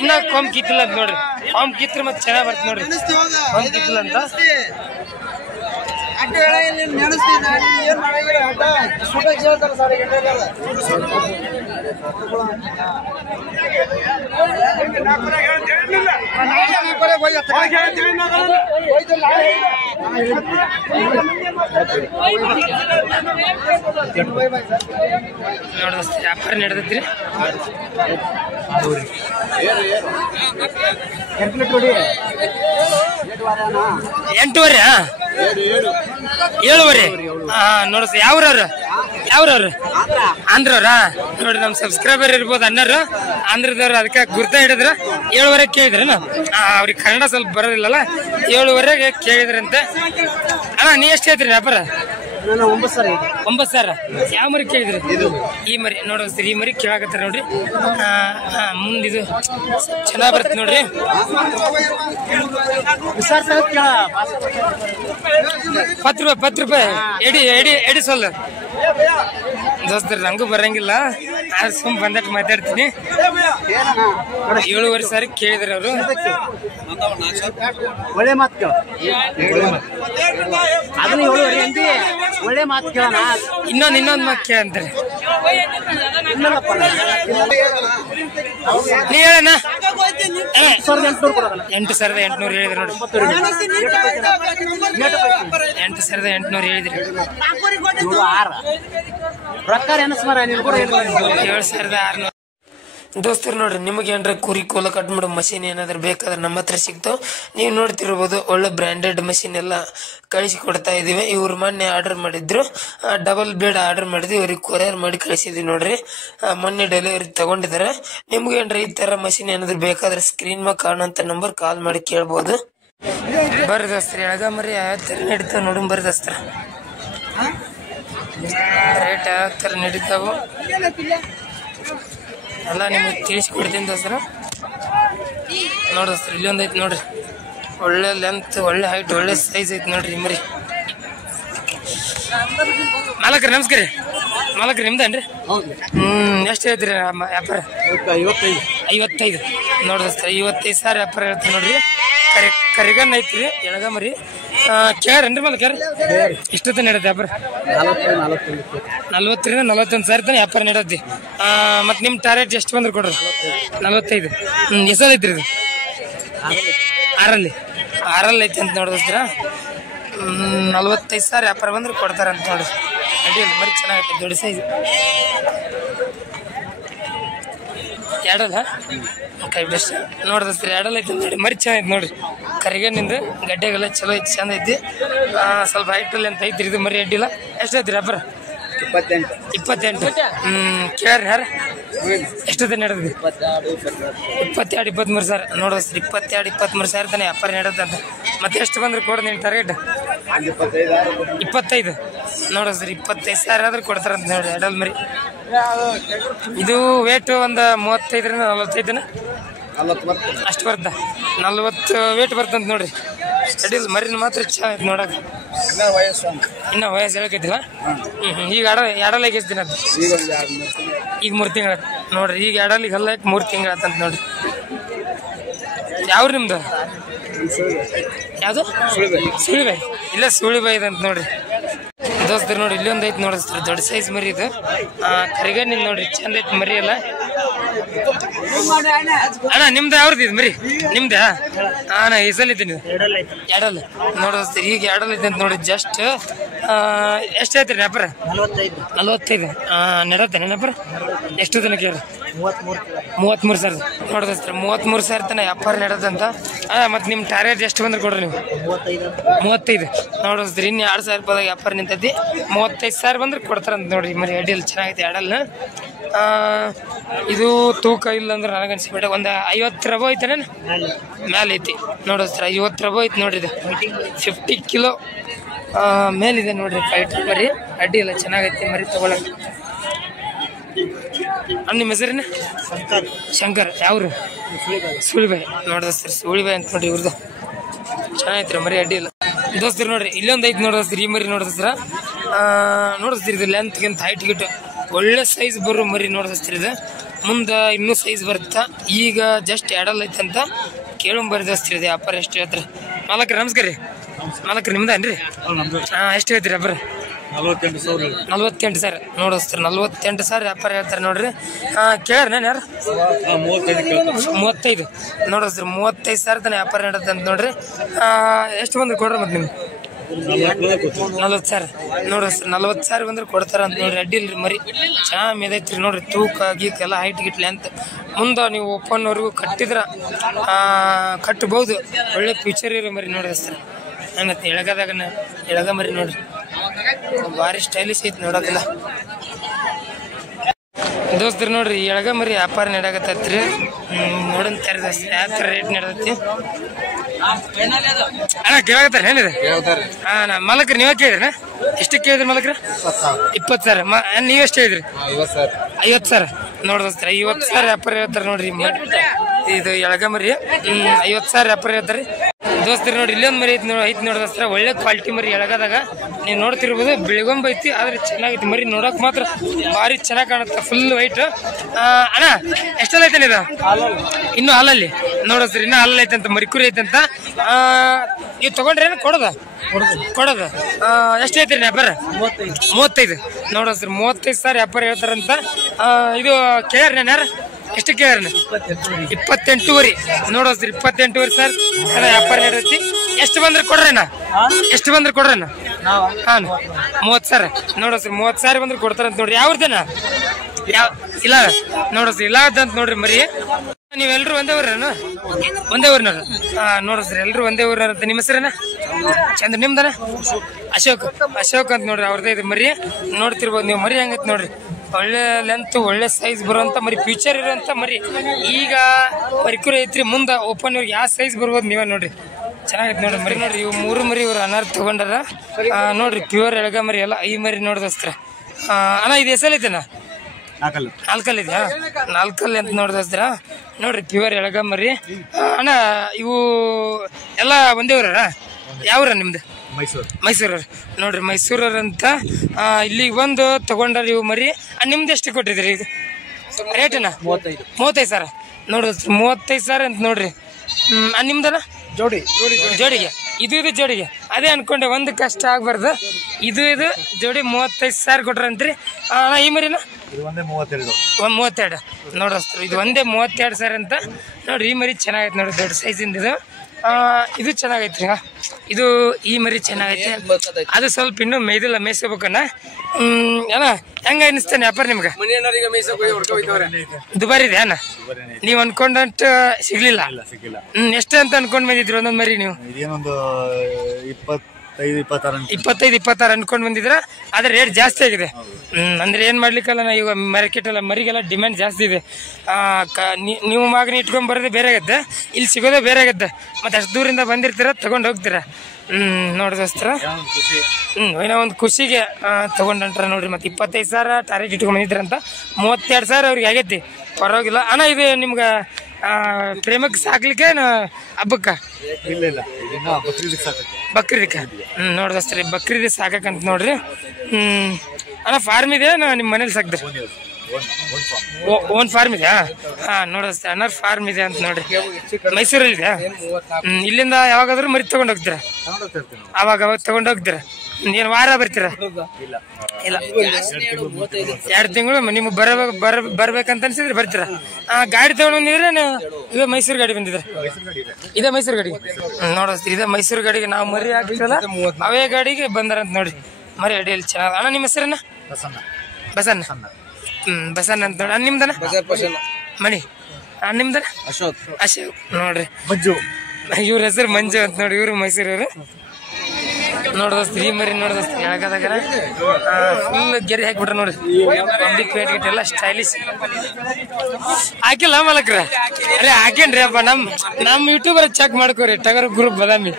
ಇನ್ನ ಕೊಂಬ್ ಕಿತ್ತಿಲ್ಲ ಅಂತ ನೋಡ್ರಿ ಕೊಂಬ್ ಕಿತ್ರಿ ಮತ್ತೆ ಚೆನ್ನಾಗಿ ಬರ್ತದೆ ನೋಡ್ರಿ ಕೊಂಬ್ ಕಿತ್ತಿಲ್ಲ ಅಂತ ನೋಡಿದ್ರೆ ವ್ಯಾಪಾರ ನಡೆದೈತ್ರಿ 8 7 ನೋಡಿಸ್ ಯಾವ್ರವ್ರು ಆಂಧ್ರವ್ರ ನೋಡ್ರಿ ನಮ್ ಸಬ್ಸ್ಕ್ರೈಬರ್ ಇರ್ಬೋದು ಅಣ್ಣರು ಆಂಧ್ರದವ್ರು ಅದಕ್ಕೆ ಗುರ್ತ ಹಿಡಿದ್ರ 7 ಕೇಳಿದ್ರನ ಅವ್ರಿಗೆ ಕನ್ನಡ ಸ್ವಲ್ಪ ಬರೋದಿಲ್ಲಲ್ಲ 7 ಕೇಳಿದ್ರಂತೆ ಅಣ್ಣ ನೀ ಎಷ್ಟು ಹೇಳ್ತೀರಿ ವ್ಯಾಪಾರ 9 ಸಾವಿರ ಯಾವ ಮರಿ ಕೇಳಿದ್ರಿ ಈ ಮರಿ ನೋಡ್ರಿ ಈ ಮರಿ ಕೇಳಾಕತ್ತಾರ ನೋಡ್ರಿ ಮುಂದಿದು ಚೆನ್ನಾಗಿ ಬರುತ್ತೆ ನೋಡ್ರಿ 10 ರೂಪಾಯಿ ಎಡಿ ಸೊಲ್ಲ ದೋಸ್ತರು ನಂಗೂ ಬರಂಗಿಲ್ಲ ಸುಮ್ ಬಂದಟ್ಟು ಮಾತಾಡ್ತೀನಿ 7 ಸಾವಿರ ಕೇಳಿದ್ರಿ ಅವರು ಒಳ್ಳೆ ಮಾತು ಕೇಳ ಅದನ್ನ 7 ಒಳ್ಳೆ ಮಾತು ಕೇಳೋಣ ಇನ್ನೊಂದು ಮಾತು ಕೇಳಂತಾರೆ ನೀ ಹೇಳಣ್ಣ 8,800 ಹೇಳಿದ್ರಿ ನೋಡಿ 8,800 ಹೇಳಿದ್ರಿ 7,600 ದೋಸ್ತರು ನೋಡ್ರಿ ನಿಮಗೆ ಏನಾರ ಕುರಿ ಕೋಲ ಕಟ್ ಮಾಡೋ ಮಷೀನ್ ಏನಾದ್ರು ಬೇಕಾದ್ರೆ ನಮ್ಮ ಹತ್ರ ಸಿಗ್ತಾವ ನೀವು ನೋಡ್ತಿರ್ಬೋದು ಒಳ್ಳೆ ಬ್ರ್ಯಾಂಡೆಡ್ ಮಷೀನ್ ಎಲ್ಲ ಕಳಿಸಿ ಕೊಡ್ತಾ ಇದೀವಿ ಇವ್ರು ಮೊನ್ನೆ ಆರ್ಡರ್ ಮಾಡಿದ್ರು ಡಬಲ್ ಬೇಡ್ ಆರ್ಡರ್ ಮಾಡಿದ್ವಿ ಇವ್ರಿಗೆ ಕೊರಿಯರ್ ಮಾಡಿ ಕಳಿಸಿದ್ವಿ ನೋಡ್ರಿ ಮೊನ್ನೆ ಡೆಲಿವರಿ ತಗೊಂಡಿದ್ದಾರೆ ನಿಮ್ಗೆ ಏನ್ರ ಈ ತರ ಮಷೀನ್ ಏನಾದ್ರು ಬೇಕಾದ್ರೆ ಸ್ಕ್ರೀನ್ ಮ್ಯಾಗ ಕಾಣುವಂತ ನಂಬರ್ ಕಾಲ್ ಮಾಡಿ ಕೇಳ್ಬೋದು ಬರ್ರಿ ದೋಸ್ತ್ರಿ ಎಳಗ ಮರಿ ಯಾವ ತರ ನಡೀತಾವ ನೋಡ್ ಬರ್ರಿ ದೋಸ್ತ್ರ ರೇಟ್ ಯಾವ ತರ ನಡೀತಾವು ಎಲ್ಲ ನಿಮಗೆ ತಿಳಿಸ್ಕೊಡ್ತೀನಿ ದೋಸ್ತರ ನೋಡಿಸ್ರಿ ಇಲ್ಲೊಂದು ಐತಿ ನೋಡ್ರಿ ಒಳ್ಳೆ ಲೆಂತ್ ಒಳ್ಳೆ ಹೈಟ್ ಒಳ್ಳೆ ಸೈಜ್ ಐತಿ ನೋಡ್ರಿ ಮರಿ ಮಾಲಕ್ರಿ ನಮಸ್ಕಾರ ರೀ. ಮಾಲಕ್ರಿ ನಿಮ್ದೇನ್ರಿ? ಎಷ್ಟು ಹೇಳ್ತೀರಿ ವ್ಯಾಪಾರ? 55 ನೋಡ್ರಿ ದೋಸ್ತ 55 ಸಾವಿರ ವ್ಯಾಪಾರ ಹೇಳ್ತೀರಿ ನೋಡ್ರಿ. ಕರಿಗನ್ ಐತ್ರಿ ಎಳಗ ಮರಿ ಕೇಳ್ರೇನ್ರಿ ಮಾಲಕ್ರಿ? ಇಷ್ಟೊತ್ತ ನಡೆದ ವ್ಯಾಪಾರ 40ರಿಂದ 41 ಸಾವಿರ ತನಕ ವ್ಯಾಪಾರ ನಡೆದಿ. ಮತ್ತು ನಿಮ್ಮ ಟಾರ್ಗೆಟ್ ಎಷ್ಟು ಬಂದ್ರೆ ಕೊಡ್ರಿ? 45. ಎಷ್ಟದ ಐತ್ರಿ ಇದು? 6 ಐತಿ ಅಂತ ನೋಡಿದ್ರ 45 ಸಾವಿರ ವ್ಯಾಪಾರ ಬಂದ್ರೆ ಕೊಡ್ತಾರಂತ ನೋಡ್ರಿ. ಅಡ್ಡಿಲ್ಲ ಮರಿ ಚೆನ್ನಾಗೈತೆ ದೊಡ್ಡ ಸೈಜ್. ಎರಡಲ್ಲ ಕೈ ಬೆಸ್ಟ್ ನೋಡ್ದಸ್ರಿ ಎರಡಲ್ಲ ಐತಿ ನೋಡಿ ಮರಿ ಚೆನ್ನಾಗೈತೆ ನೋಡ್ರಿ. ಕರಿಗಣ್ಣಿಂದ ಗಡ್ಡೆಗೆಲ್ಲ ಚಲೋ ಐತಿ ಚಂದ ಐತಿ. ಸ್ವಲ್ಪ ಹೈಟಲ್ಲಿ ಅಂತ ಐತ್ರಿ ಇದು ಮರಿ ಅಡ್ಡಿಲ್ಲ. ಎಷ್ಟು ಐತ್ರಿ ವ್ಯಾಪಾರ? 28. ಕೇಳ್ರಿ ಯಾರ ಎಷ್ಟೊತ್ತ ನಡೆದ್ರಿ? 22-23 ಸಾವಿರ ನೋಡೋಸ್ರಿ. 22-23 ಸಾವಿರ ತಾನೆ ವ್ಯಾಪಾರ ನಡೆದಂತ. ಮತ್ತೆ ಎಷ್ಟು ಬಂದ್ರೆ ಕೊಡೋದು ನಿಮ್ಮ ಟಾರ್ಗೆಟ್? 25 ನೋಡೋಸ್ರಿ. 25 ಸಾವಿರ ಆದ್ರೆ ಕೊಡ್ತಾರಂತ ನೋಡಿ ಎಡಲ್ ಮರಿ. ಇದು ವೇಟ್ ಒಂದು 35ರಿಂದ 45 ಅಷ್ಟು ಬರ್ತ 40 ವೇಟ್ ಬರ್ತಂತ ನೋಡ್ರಿ. ಅಡ್ಡಿಲ್ಲ ಮರಿನ ಮಾತ್ರ ಚೆನ್ನಾಗೈತೆ ನೋಡಕ್ಕೆ. ಇನ್ನ ವಯಸ್ಸು ಹೇಳಕೈತಿಲ್ಲ. ಈಗ ಎಡಲಿಗೆ ಎಷ್ಟು ದಿನ ಅದು? ಈಗ 3 ತಿಂಗಳ ನೋಡ್ರಿ. ಈಗ ಎಡಲಿಗೆ ಹಲ್ಲಕ್ಕೆ 3 ತಿಂಗಳ ಆತಂತ ನೋಡ್ರಿ. ಯಾವ್ರು ನಿಮ್ದು? ಯಾವುದು? ಸುಳಿಬಾಯಿ. ಇಲ್ಲ ಸುಳಿಬಾಯಿ ಅಂತ ನೋಡ್ರಿ ದೋಸ್ತರು. ನೋಡಿ ಇಲ್ಲೊಂದು ಐತಿ ನೋಡಿಸ್ತಾರೆ ದೊಡ್ಡ ಸೈಜ್ ಮರಿ ಇದು. ಕರಿಗಣ್ಣಿಂದ ನೋಡ್ರಿ ಚಂದ ಐತಿ ಮರಿ ಎಲ್ಲ. ಅಣ್ಣ ನಿಮ್ದು ಯಾವ್ದು ಇದು ಮರಿ? ನಿಮ್ದ ಅಣ್ಣ ಹೆಸಲಿದ್ದೀನಿ ಎಡಲ್ ನೋಡಿಸ್ತೀರಿ. ಈಗ ಎಡಲ್ ಐತಿ ಅಂತ ನೋಡಿ ಜಸ್ಟ್. ಎಷ್ಟು ಐತ್ರಿ ವ್ಯಾಪಾರ? 45 ನಡತ್ತೆ ವ್ಯಾಪಾರ. ಎಷ್ಟು ತನಕ ಹೇಳಿ? 33 ಸಾವಿರ ನೋಡಿಸ್ತಾರೆ. 33 ಸಾವಿರ ತನಕ ವ್ಯಾಪಾರ ನಡತ್ತಂತ. ಮತ್ತು ನಿಮ್ಮ ಟಾರ್ಗೆಟ್ ಎಷ್ಟು ಬಂದ್ರೆ ಕೊಡ್ರಿ ನೀವು? 35 ನೋಡಿಸ್ತೀರಿ. ಇನ್ನು 2 ಸಾವಿರ ರೂಪಾಯಿದಾಗ ವ್ಯಾಪಾರ ನಿಂತೈತಿ. 35 ಸಾವಿರ ಬಂದ್ರೆ ಕೊಡ್ತಾರಂತ ನೋಡ್ರಿ ಮರಿ. ಅಡ್ಡಿಯಲ್ಲಿ ಚೆನ್ನಾಗೈತಿ ಎಡಲ್. ಇದು ತೂಕ ಇಲ್ಲ ಅಂದ್ರೆ ನನಗನ್ಸಿಬಿಟ್ಟೆ ಒಂದು 50 ರಬೋ ಐತೆ ಮ್ಯಾಲೆ ಐತಿ ನೋಡಿಸ್ತಾರೆ. 50 ರಬೋ ಐತಿ ನೋಡ್ರಿ. ಇದು 50 ಕಿಲೋ ಮೇಲಿದೆ ನೋಡ್ರಿ ಫೈಟರ್ ಮರಿ. ಅಡ್ಡಿ ಇಲ್ಲ ಚೆನ್ನಾಗೈತಿ ಮರಿ ತಗೊಳಕ್ಕೆ. ನಿಮ್ಮ ಹೆಸರೇನ? ಶಂಕರ್. ಯಾವ್ರು? ಸುಳಿಬಾಯಿ ನೋಡಿಸ್ತಾರೆ. ಸುಳಿಬಾಯಿ ಅಂತ ನೋಡ್ರಿ ಇವ್ರದ್ದು ಚೆನ್ನಾಗೈತ್ರಿ ಮರಿ. ಅಡ್ಡಿ ಇಲ್ಲ ದೋಸ್ತರು. ನೋಡ್ರಿ ಇಲ್ಲೊಂದು ಐತಿ ನೋಡಿಸ್ತೀರಿ ಈ ಮರಿ ನೋಡಿಸ್ತೀರ. ನೋಡಿಸ್ತೀರಿ ಇದು ಲೆಂತ್ಗಿಂತ ಹೈಟ್ ಗಿಟ್ಟು ಒಳ್ಳೆ ಸೈಜ್ ಬರೋ ಮರಿ ನೋಡಿಸ್ತೀರಿ. ಇದು ಮುಂದೆ ಇನ್ನೂ ಸೈಜ್ ಬರುತ್ತಾ. ಈಗ ಜಸ್ಟ್ ಎಡಲ್ ಐತೆ ಅಂತ ಕೇಳಂಬರಿ ದೋಸ್ತಿರಿ. ಇದು ವ್ಯಾಪಾರ ಎಷ್ಟು ಹೇಳ್ತಾರೆ? ಮಾಲಕ್ರಿ ನಮಸ್ಕಾರ ರೀ. ಮಾಲಕ್ರಿ ನಿಮ್ದೇನ್ರಿ? ಎಷ್ಟು ಹೇಳ್ತೀರಿ ವ್ಯಾಪಾರ? 48 ಸಾವಿರ ನೋಡಿಸ್ತಾರೆ. 48 ಸಾವಿರ ವ್ಯಾಪಾರ ಹೇಳ್ತಾರೆ ನೋಡ್ರಿ. ಕೇಳ್ರಿ ನಾನು ಯಾರು? 35 ನೋಡಿಸ್ರಿ. 35 ಸಾವಿರ ತನಕ ವ್ಯಾಪಾರ ನಡೆದಂತ ನೋಡ್ರಿ. ಎಷ್ಟು ಬಂದ್ರೆ ಕೊಡ್ರಿ ಮತ್ತೆ ನಿಮ್ಗೆ? 40 ಸಾವಿರ ನೋಡಿಸ್ರಿ. 40 ಸಾವಿರ ಬಂದ್ರೆ ಕೊಡ್ತಾರ ಅಂತ ನೋಡ್ರಿ. ಅಡ್ಡಿ ಇಲ್ರಿ ಮರಿ ಚೆನ್ನಾಗಿ ಮೆದೈತ್ರಿ ನೋಡ್ರಿ. ತೂಕ ಗೀಕೆಲ್ಲ ಹೈಟ್ ಗಿಟ್ಲಿ ಅಂತ ಮುಂದೆ ನೀವು ಓಪನ್ವರೆಗೂ ಕಟ್ಟಿದ್ರ ಕಟ್ಟಬಹುದು. ಒಳ್ಳೆ ಫ್ಯೂಚರ್ ಇರೋ ಮರಿ ನೋಡಿಸ್ತಾರೆ. ಹಂಗತ್ತೆ ಎಳಗ ಮರಿ ನೋಡ್ರಿ ಭಾರಿ ಸ್ಟೈಲಿಶ್ ಐತಿ ನೋಡೋದಿಲ್ಲ ದೋಸ್ತರು. ನೋಡ್ರಿ ಎಳಗ ಮರಿ ವ್ಯಾಪಾರ ನಡಕತ್ತೈತ್ರಿ. ನೋಡೋಣ ತರದಸ್ತಿ ಯಾವ ಥರ ರೇಟ್ ನಡದೈತಿ ಅಣ್ಣ ಕೇಳಾಕತ್ತಾರ ಏನಿದೆ? ನಾ ಮಾಲಕ್ರಿ ನೀವೇ ಕೇಳಿದ್ರಿ? ಎಷ್ಟು ಕೇಳಿದ್ರಿ ಮಾಲಕ್ರ? 20 ಸಾವಿರ. ನೀವೆಷ್ಟು ಹೇಳಿದ್ರಿ? 50 ಸಾವಿರ ನೋಡಿಸ್ತಾರೆ. 50 ಸಾವಿರ ವ್ಯಾಪಾರ ಹೇಳ್ತಾರೆ ನೋಡ್ರಿ. ಇದು ಎಳಗ ಮರಿ 50 ಸಾವಿರ ವ್ಯಾಪಾರ ಹೇಳ್ತಾರೆ ದೋಸ್ತರು. ನೋಡಿ ಇಲ್ಲೊಂದು ಮರಿ ಐತಿ ನೋಡಿದ್ರೆ ಒಳ್ಳೆ ಕ್ವಾಲಿಟಿ ಮರಿ ಎಳಗದಾಗ ನೀವು ನೋಡ್ತಿರ್ಬೋದು. ಬೆಳಗೊಂಬ ಐತಿ ಆದ್ರೆ ಚೆನ್ನಾಗೈತಿ ಮರಿ ನೋಡಕ್ ಮಾತ್ರ ಭಾರಿ ಚೆನ್ನಾಗಿ ಕಾಣುತ್ತೆ. Full white. ಅಣ್ಣ ಎಷ್ಟೆಲ್ಲ ಐತೆ ಇದು? ಇನ್ನು ಹಾಲಲ್ಲಿ ನೋಡಿಸ್ರಿ. ಇನ್ನು ಹಾಲಲ್ಲಿ ಐತೆ ಅಂತ ಮರಿಕುರಿ ಐತೆ ಅಂತ. ನೀವು ತಗೊಂಡ್ರಿ ಏನು ಕೊಡೋದ? ಎಷ್ಟು ಐತ್ರಿ ವ್ಯಾಪಾರ? 35 ನೋಡಿಸ್ರಿ. 35 ಸಾವಿರ ವ್ಯಾಪಾರ ಹೇಳ್ತಾರಂತ. ಇದು ಕೇಳ್ರಿ ನಾನು ಯಾರು? ಎಷ್ಟು ಕೇಳ್ರಿ? 28ವರೆ ನೋಡಿಸ್ರಿ. 28ವರೆ ಸರ್ ವ್ಯಾಪಾರ ನಡೈತಿ. ಎಷ್ಟು ಬಂದ್ರೆ ಕೊಡ್ರೇನ? ಎಷ್ಟು ಬಂದ್ರೆ ಕೊಡ್ರೇನ? ಹಾಂ 30 ಸಾವಿರ ನೋಡಿಸ್ರಿ. 30 ಸಾವಿರ ಬಂದ್ರೆ ಕೊಡ್ತಾರಂತ ನೋಡ್ರಿ. ಯಾವ್ದೇನ ಇಲ್ಲ ನೋಡಿಸ್ರಿ. ಇಲ್ಲ ಅಂತ ನೋಡ್ರಿ ಮರಿ. ನೀವೆಲ್ಲರೂ ಒಂದೇ ಊರೇನು? ಒಂದೇ ಊರಿನವ್ರು ನೋಡಿಸ್ರಿ. ಎಲ್ಲರೂ ಒಂದೇ ಊರಿನವ್ರು ಅಂತ. ನಿಮ್ಮ ಹೆಸರೇನ? ಚಂದ್ರ. ನಿಮ್ದನ? ಅಶೋಕ್ ಅಂತ ನೋಡ್ರಿ ಅವ್ರದ್ದು ಇದು ಮರಿ. ನೋಡ್ತಿರ್ಬೋದು ನೀವು ಮರಿ ಹೆಂಗೈತಿ ನೋಡ್ರಿ. ಒಳ್ಳೆ ಲೆಂತ್ ಒಳ್ಳೆ ಸೈಜ್ ಬರುವಂತ ಮರಿ, ಫ್ಯೂಚರ್ ಇರುವಂತ ಮರಿ. ಈಗ ಮರಿಕುರಿ ಐತ್ರಿ. ಮುಂದೆ ಓಪನ್ ಇವ್ರಿಗೆ ಯಾವ ಸೈಜ್ ಬರ್ಬೋದು ನೀವೇ ನೋಡ್ರಿ. ಚೆನ್ನಾಗೈತೆ ನೋಡ್ರಿ ಮರಿ. ನೋಡ್ರಿ ಇವು 3 ಮರಿ ಇವ್ರು ಅನಾರ್ ತಗೊಂಡಾರ ನೋಡ್ರಿ. ಪ್ಯೂರ್ ಎಳಗ ಮರಿ ಎಲ್ಲ ಈ ಮರಿ ನೋಡಿದಸ್ತ್ರ. ಅಣ್ಣ ಇದು ಹೆಸರು ಐತೆನ? 4 ಇದೆಯಾ? 4 ಅಂತ ನೋಡಿದಸ್ತ್ರ ನೋಡ್ರಿ. ಪ್ಯೂರ್ ಎಳಗ ಮರಿ. ಅಣ್ಣ ಇವು ಎಲ್ಲ ಒಂದೇ ಊರ? ಯಾವ್ರ ನಿಮ್ದು? ಮೈಸೂರವ್ರು ನೋಡ್ರಿ, ಮೈಸೂರವ್ರು ಅಂತ ಇಲ್ಲಿಗೆ ಬಂದು ತಗೊಂಡ್ರಿ ಇವು ಮರಿ. ನಿಮ್ದು ಎಷ್ಟು ಕೊಟ್ಟಿದ್ರಿ ಇದು ರೇಟನ? 35 ಸಾವಿರ ನೋಡ್ರಿ, 35 ಸಾವಿರ ಅಂತ ನೋಡ್ರಿ. ನಿಮ್ದನ ಜೋಡಿಗೆ ಇದು ಜೋಡಿಗೆ ಅದೇ ಅನ್ಕೊಂಡೆ, ಒಂದು ಕಷ್ಟ ಆಗ್ಬಾರ್ದು. ಇದು ಜೋಡಿ 35 ಸಾವಿರ ಕೊಟ್ರಂತ್ರಿ. ಈ ಮರಿನ 32 ನೋಡ್ರಿ, ಇದು ಒಂದೇ 32 ಸಾವಿರ ಅಂತ ನೋಡ್ರಿ. ಈ ಮರಿ ಚೆನ್ನಾಗೈತೆ ನೋಡ್ರಿ, ದೊಡ್ಡ ಸೈಜಿಂದ ಇದು ಚೆನ್ನಾಗೈತ್ರಿ. ಇದು ಈ ಮರಿ ಚೆನ್ನಾಗೈತೆ, ಅದು ಸ್ವಲ್ಪ ಇನ್ನೂ ಮೇಯ್ದಿಲ್ಲ, ಮೇಯ್ಸ್ಕೋಬೇಕನ್ನ. ಅಣ್ಣ ಹೆಂಗ ಅನಿಸ್ತಾನೆ ವ್ಯಾಪಾರ ನಿಮ್ಗೆ? ದುಬಾರಿ ಇದೆ ಅಣ್ಣ, ನೀವ್ ಅನ್ಕೊಂಡಂತ ಸಿಗ್ಲಿಲ್ಲ? ಎಷ್ಟು ಅಂತ ಅನ್ಕೊಂಡ್ ಬಂದಿದ್ರಿ ಒಂದೊಂದ್ ಮರಿ ನೀವು? 25-26 ಅನ್ಕೊಂಡ್ ಬಂದಿದ್ರ, ಆದ್ರೆ ರೇಟ್ ಜಾಸ್ತಿ ಆಗಿದೆ. ಅಂದ್ರೆ ಏನ್ ಮಾಡ್ಲಿಕ್ಕಲ್ಲ, ನಾ ಇವಾಗ ಮಾರ್ಕೆಟ್ ಎಲ್ಲ ಮರಿಗೆಲ್ಲ ಡಿಮ್ಯಾಂಡ್ ಜಾಸ್ತಿ ಇದೆ. ನೀವು ಮಾಗನ ಇಟ್ಕೊಂಡ್ ಬರೋದೇ ಬೇರೆ ಆಗತ್ತೆ, ಇಲ್ಲಿ ಸಿಗೋದೇ ಬೇರೆ ಆಗತ್ತೆ. ಮತ್ತೆ ಅಷ್ಟು ದೂರಿಂದ ಬಂದಿರ್ತೀರ, ತಗೊಂಡ್ ಹೋಗ್ತೀರ. ನೋಡಿದೋಸ್ತರ ಏನೋ ಒಂದು ಖುಷಿಗೆ ತಗೊಂಡ್ರ ನೋಡ್ರಿ. ಮತ್ತೆ 25 ಸಾವಿರ ಟಾರ್ಗೆಟ್ ಇಟ್ಕೊಂಡ್ ಬಂದಿದ್ರಂತ, 32 ಸಾವಿರ ಅವ್ರಿಗೆ ಆಗೈತಿ, ಪರವಾಗಿಲ್ಲ ಅಣ್ಣ. ಇದು ನಿಮ್ಗ ಪ್ರೇಮಕ್ಕೆ ಸಾಕ್ಲಿಕ್ಕೆ ಹಬ್ಬಕ್ಕ? ಬಕ್ರೀದಕ್ಕ ನೋಡ್ದಸ್ತ್ರಿ, ಬಕ್ರೀದ್ ಸಾಕಂತ ನೋಡ್ರಿ. ಅಣ್ಣ ಫಾರ್ಮ್ ಇದೆ ನಿಮ್ಮ ಮನೇಲಿ ಸಾಕ್ದ್ರಿ? ಓನ್ ಫಾರ್ಮ್ ಇದೆಯಾ? ನೋಡಸ್ತೆ ಅಣ್ಣ ಫಾರ್ಮ್ ಇದೆ ಅಂತ ನೋಡ್ರಿ. ಮೈಸೂರಲ್ಲಿ ಇದೆಯಾ? ಇಲ್ಲಿಂದ ಯಾವಾಗಾದ್ರೂ ಮರಿ ತಗೊಂಡ್ ಹೋಗ್ತೀರಾ? ಅವಾಗ ತಗೊಂಡ್ ಹೋಗ್ತೀರಾ? ಏನ್ ವಾರ ಬರ್ತೀರಾ? ಇಲ್ಲ, 2 ತಿಂಗಳು ನಿಮ್ಗೆ ಬರ್ಬೇಕಂತ ಅನ್ಸಿದ್ರೆ ಬರ್ತೀರಾ? ಗಾಡಿ ತಗೊಂಡ್ ಬಂದಿದ್ರೆ ಇದೇ ಮೈಸೂರು ಗಾಡಿ ಬಂದಿದ್ರೆ? ಇದೇ ಮೈಸೂರು ಗಾಡಿಗೆ ನೋಡಸ್ತೀರಿ, ಇದೇ ಮೈಸೂರು ಗಾಡಿಗೆ ನಾವು ಮರಿ ಹಾಕ್ತಿವಲ್ಲ ಅವೇ ಗಾಡಿಗೆ ಬಂದಾರಂತ ನೋಡಿ. ಮರಿ ಅಡಿಯಲ್ಲಿ ಚೆನ್ನಾಗ. ಅಣ್ಣ ನಿಮ್ಮ ಹೆಸರನ್ನ? ಬಸನ್ನ. ಬಸನ್ನ ಅಂತ ನೋಡಿ. ನಿಮ್ದನ? ಮಣಿ. ನಿಮ್ದನ? ಅಶೋಕ್ ನೋಡ್ರಿ. ಇವ್ರ ಹೆಸರು ಮಂಜು ಅಂತ ನೋಡಿ, ಇವ್ರು ಮೈಸೂರವ್ರು. ನೋಡ್ದಸ್ತೀರಿ ಈ ಮರಿ ನೋಡ್ದಸ್ತೀರಿ ಯಾಕಂದಾಗ ಫುಲ್ ಗೆರೆ ಹಾಕ್ಬಿಟ್ರೆ ನೋಡ್ರಿ, ಕಂಬಿ ಪೇಂಟ್ ಗಿಟ್ ಎಲ್ಲ ಸ್ಟೈಲಿಶ್ ಹಾಕಿಲ್ಲ ಮಲಕ್ರ? ಅರೆ ಹಾಕೇನ್ರಿ ಅಪ್ಪ, ನಮ್ ಯೂಟ್ಯೂಬರ್ ಚೆಕ್ ಮಾಡ್ಕೋರಿ, ಟಗರ್ ಗ್ರೂಪ್ ಬದಾಮಿ.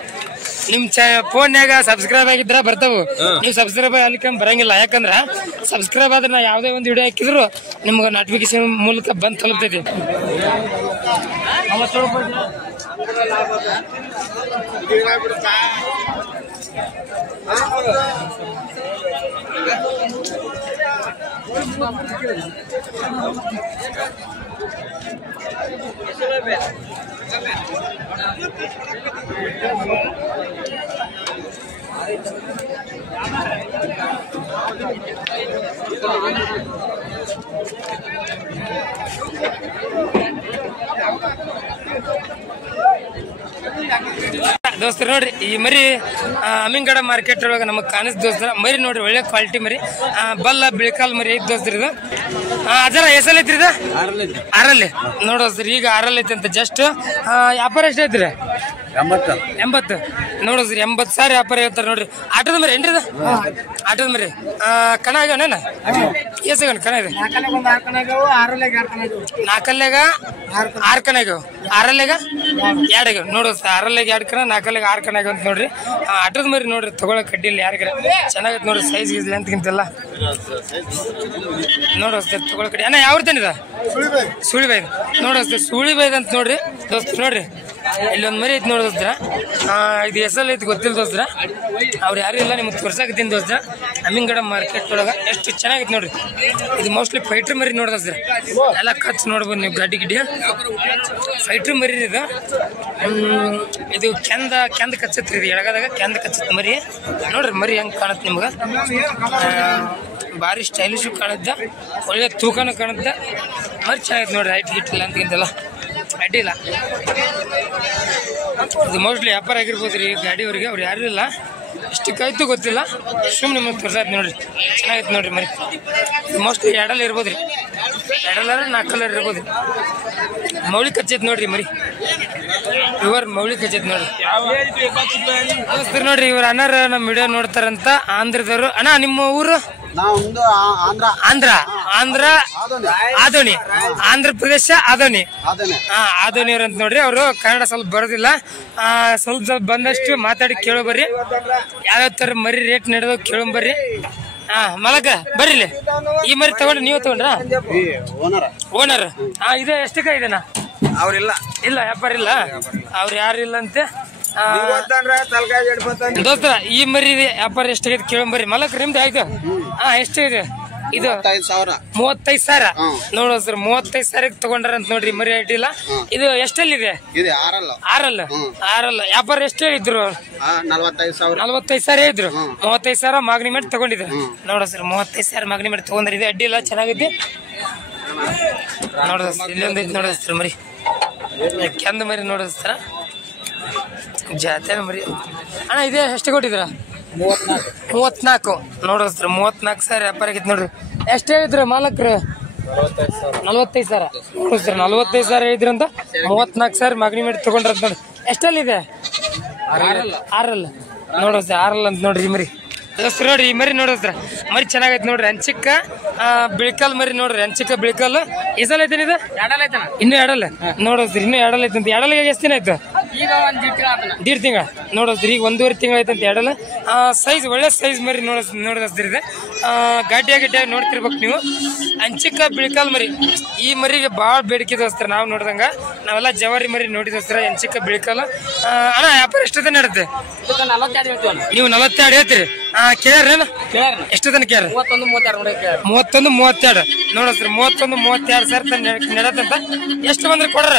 ನಿಮ್ ಫೋನ್ಯಾಗ ಸಬ್ಸ್ಕ್ರೈಬ್ ಆಗಿದ್ರ ಬರ್ತಾವು. ನೀವು ಸಬ್ಸ್ಕ್ರೈಬ್ ಆಗ್ಲಿಕ್ಕೆ ಬರಂಗಿಲ್ಲ, ಯಾಕಂದ್ರ ಸಬ್ಸ್ಕ್ರೈಬ್ ಆದ್ರೆ ನಾ ಯಾವ್ದೇ ಒಂದು ವಿಡಿಯೋ ಹಾಕಿದ್ರು ನಿಮ್ಗೆ ನೋಟಿಫಿಕೇಶನ್ ಮೂಲಕ ಬಂದ್ ತಲುಪ್ತೈತಿ. ದೋಸ್ತರು ನೋಡ್ರಿ, ಈ ಮರಿ ಅಮೀನ್ಗಡ ಮಾರ್ಕೆಟ್ ಒಳಗೆ ನಮಗ್ ಕಾಣಿಸ್ ದೋಸ್ತರ ಮರಿ ನೋಡ್ರಿ, ಒಳ್ಳೆ ಕ್ವಾಲಿಟಿ ಮರಿ, ಬಲ್ಲ ಬಿಳ್ಕಾಲ್ ಮರಿ ಐತಿ ದೋಸ್ತರ. ಇದು ಅದರ ಹೆಸರು ಐತ್ರಿ? ಇದು 6 ನೋಡೋಸ್ರಿ, ಈಗ 6 ಐತಿ ಅಂತ. ಜಸ್ಟ್ ವ್ಯಾಪಾರ ಎಷ್ಟು ಐತ್ರಿ? 80 ನೋಡೋಸ್ರಿ, 80 ಸಾವಿರ ವ್ಯಾಪಾರ ಹೇಳ್ತಾರ ನೋಡ್ರಿ. ಆಟದ ಮರಿ ಏನ್ರಿ? ಆಟದ ಮರಿ ಕಣ ಆಗ್ಯಾವನ? ಎಸಗಣ ಕಣ ಇದೆ? 4 6 ಕಣ ಆಗ್ಯಾವ, 6 2 ಆಗ್ಯಾವ ನೋಡೋಸ್. 6 2 ಕಣ, 4 6 ಕಣ ಆಗ್ಯಾವ ಅಂತ ನೋಡ್ರಿ. ಆಟದ ಮರಿ ನೋಡ್ರಿ, ತಗೊಳಕ್ ಕಡ್ಡಿಲ್ಲ ಯಾರಿಗಾರ ಚೆನ್ನಾಗೈತೆ ನೋಡ್ರಿ, ಸೈಜ್ ಗೀಸ್ ಲೆಂತ್ಗಿಂತೆಲ್ಲ ನೋಡೋಸ್ತೆ ತಗೊಳಕ್ ಕಡ್ಡಿ. ಅಣ್ಣ ಯಾವ ತಾನಿದ? ಸುಳಿಬೈದ್ ನೋಡೋಸ್ತೆ, ಸುಳಿಬೈದ್ ಅಂತ ನೋಡ್ರಿ ದೋಸ್ತ. ನೋಡ್ರಿ ಇಲ್ಲಿ ಒಂದ್ ಮರಿ ಐತಿ ನೋಡೋದ್ರ, ಇದು ಹೆಸರು ಐತಿ ಗೊತ್ತಿಲ್ಲ ದೋಸ್ತ್ರ, ಅವ್ರು ಯಾರು ಇಲ್ಲ, ನಿಮ್ಗೆ ತೋರ್ಸಾಕತ್ತೀನಿ ದೋಸ್ತ. ಅಮೀನ್ಗಡ ಮಾರ್ಕೆಟ್ ಒಳಗ ಎಷ್ಟು ಚೆನ್ನಾಗೈತಿ ನೋಡ್ರಿ. ಇದು ಮೋಸ್ಟ್ಲಿ ಫೈಟರ್ ಮರಿ ನೋಡೋದ್ರ, ಎಲ್ಲ ಖರ್ಚು ನೋಡ್ಬೋದು ನೀವು, ಗಾಡಿ ಗಿಡಿ ಫೈಟರ್ ಮರಿ ಇದು. ಇದು ಕೆಂದ ಕಚ್ಚತ್ರಿ, ಇದು ಎಳಗದಾಗ ಕೆಂದ ಕಚ್ಚತ್ ಮರಿ ನೋಡ್ರಿ. ಮರಿ ಹೆಂಗ್ ಕಾಣತ್ ನಿಮ್ಗ, ಭಾರಿ ಸ್ಟೈಲಿಶ್ ಕಾಣುತ್ತೆ, ಒಳ್ಳೆ ತೂಕನೂ ಕಾಣುತ್ತೆ. ಮರಿ ಚೆನ್ನಾಗೈತೆ ನೋಡ್ರಿ, ಹೈಟ್ ಗಿಟ್ಟಿಲ್ಲ ಅಂತಕ್ಕಿಂತೆಲ್ಲ ಅಡ್ಡಿಲ್ಲ. ಇದು ಮೋಸ್ಟ್ಲಿ ವ್ಯಾಪಾರ ಆಗಿರ್ಬೋದ್ರಿ ಗಾಡಿಯವ್ರಿಗೆ, ಅವ್ರು ಯಾರು ಇಲ್ಲ, ಎಷ್ಟಕ್ಕಾಯ್ತು ಗೊತ್ತಿಲ್ಲ, ಸುಮ್ಮನೆ ನಿಮಗೆ ತೋರ್ಸಾಯ್ತು ನೋಡ್ರಿ. ಚೆನ್ನಾಗೈತೆ ನೋಡ್ರಿ ಮರಿ. ಮೋಸ್ಟ್ಲಿ 2 ಇರ್ಬೋದ್ರಿ, 2 4 ಇರ್ಬೋದ್ರಿ. ಮೌಳಿ ಕಚ್ಚೈತೆ ನೋಡ್ರಿ ಮರಿ, ಇವ್ರ ಮೌಳಿ ಕಚ್ಚೈತೆ ನೋಡ್ರಿ. ನೋಡ್ರಿ ಇವ್ರ ಅಣ್ಣಾರ ನಮ್ಮ ವಿಡಿಯೋ ನೋಡ್ತಾರಂತ, ಆಂಧ್ರದವ್ರು. ಅಣ್ಣ ನಿಮ್ಮ ಊರು? ಆಂಧ್ರ ಆದೋನಿ, ಆಂಧ್ರ ಪ್ರದೇಶ ಆದೋನಿ. ಆದೋನಿಯವ್ರ ಅಂತ ನೋಡ್ರಿ. ಅವರು ಕನ್ನಡ ಸ್ವಲ್ಪ ಬರೋದಿಲ್ಲ, ಸ್ವಲ್ಪ ಬಂದಷ್ಟು ಮಾತಾಡಿ ಕೇಳೋ ಬರ್ರಿ. ಯಾವ್ಯಾವ ತರ ಮರಿ ರೇಟ್ ನಡೆದೋ ಕೇಳೋ ಬರ್ರಿ. ಮಲಕ ಬರ್ರಿ, ಈ ಮರಿ ತಗೊಂಡ್ರಿ, ನೀವು ತಗೊಂಡ್ರ? ಓನರ್. ಇದೆ ಎಷ್ಟಕ್ಕ ಇದೆನಾ? ಅವ್ರಿಲ್ಲ, ಇಲ್ಲ ವ್ಯಾಪಾರ ಇಲ್ಲ, ಅವ್ರು ಯಾರು ಇಲ್ಲ ಅಂತೆ. ದೋಸ್ತರ ಈ ಮರಿ ವ್ಯಾಪಾರ ಎಷ್ಟಾಗೈತೆ ಕೇಳಂಬರಿ ಮಲಕ್ ನಿಮ್ದು ಆಯ್ತು ಎಷ್ಟಾಗಿದೆ ಇದು 35,000 ನೋಡೋ ಸರ್ 35,000 ತಗೊಂಡ್ರ ಅಂತ ನೋಡ್ರಿ ಮರಿ ಅಡ್ಡಿಲ್ಲ ಇದು ಎಷ್ಟಲ್ಲಿದೆ ಆರಲ್ಲ ವ್ಯಾಪಾರ ಎಷ್ಟು ಹೇಳಿದ್ರು 45,000 ಹೇಳಿದ್ರು 35,000 ಮಾಗಣಿ ಮಾಡಿ ತಗೊಂಡಿದ್ರು ನೋಡೋ ಸರ್ 35,000 ಮಾಗಣಿ ಮಾಡಿ ತಗೊಂಡ್ರಿ ಇದು ಅಡ್ಡಿಲ್ಲ ಚೆನ್ನಾಗೈತಿ ನೋಡೋ ಇಲ್ಲೊಂದು ಐತಿ ನೋಡೋ ಸರ್ ಮರಿ ಕೆಂದ ಮರಿ ನೋಡೋ ಸರ್ ಜಾತ್ರೆ ಮರಿ ಅಣ್ಣ ಇದೇ ಎಷ್ಟು ಕೊಟ್ಟಿದ್ರ 34 ನೋಡ್ರಿ 34,000 ವ್ಯಾಪಾರ ಆಗೈತಿ ನೋಡ್ರಿ ಎಷ್ಟು ಹೇಳಿದ್ರು ಮಾಲಕ್ರು 45,000 ನೋಡ್ರಿ ಸರ್ 45,000 ಹೇಳಿದ್ರಂತ 34,000 ಮಾಗಣಿ ಮಾಡಿ ತಗೊಂಡ್ರಂತ ನೋಡ್ರಿ ಎಷ್ಟಲ್ಲಿದೆ ಆರಲ್ಲ ನೋಡ್ರಿ ಸರ್ ಆರಲ್ಲ ಅಂತ ನೋಡ್ರಿ ಈ ಮರಿ ದೋಸ್ತರ ನೋಡ್ರಿ ಈ ಮರಿ ನೋಡಿದ್ರ ಮರಿ ಚೆನ್ನಾಗೈತಿ ನೋಡ್ರಿ ಅಂಚಿಕ್ಕ ಬಿಳ್ಕಲ್ ಮರಿ ನೋಡ್ರಿ ಅಂಚಿಕ್ಕ ಬಿಳ್ಕಲ್ ಎಸಲ್ ಐತೇನಿ ಇದು ಇನ್ನೂ ಎಡಲ್ಲ ನೋಡೋದ್ರಿ ಇನ್ನೂ ಎಡಲ್ ಐತಂತ ಎಡಲ್ಗೆ ಎಷ್ಟು ದಿನ ಆಯ್ತು ಈಗ ದೀಡ್ ತಿಂಗಳ ನೋಡೋದ್ರಿ ಈಗ 1.5 ತಿಂಗಳ ಐತಂತ ಎಡಲ್ಲ ಸೈಜ್ ಒಳ್ಳೆ ಸೈಜ್ ಮರಿ ನೋಡೋದ್ರಿ ಇದೆ ಗಡ್ಡಿಯಾಗಿ ನೋಡ್ತಿರ್ಬೇಕು ನೀವು ಅಂಚಿಕ್ಕ ಬಿಳ್ಕಲ್ ಮರಿ ಈ ಮರಿಗೆ ಭಾಳ ಬೇಡಿಕೆ ದೋಸ್ತರ ನಾವು ನೋಡ್ದಂಗ ನಾವೆಲ್ಲ ಜವಾರಿ ಮರಿ ನೋಡಿದೋಸ್ತರ ಅಂಚಿಕ್ಕ ಬಿಳ್ಕಲ್ ಅಣ್ಣ ವ್ಯಾಪಾರ ಎಷ್ಟದ ನಡೆಯುತ್ತೆ ನೀವು 42 ಹೇಳ್ತೀರಿ ಕೇಳ್ರೇನು ಎಷ್ಟು ತನಕ ಕೇಳ 31-32 ನೋಡಸ್ರಿ 31-32 ನಡೆದಂತ ಎಷ್ಟು ಬಂದ್ರೆ ಕೊಡ್ರ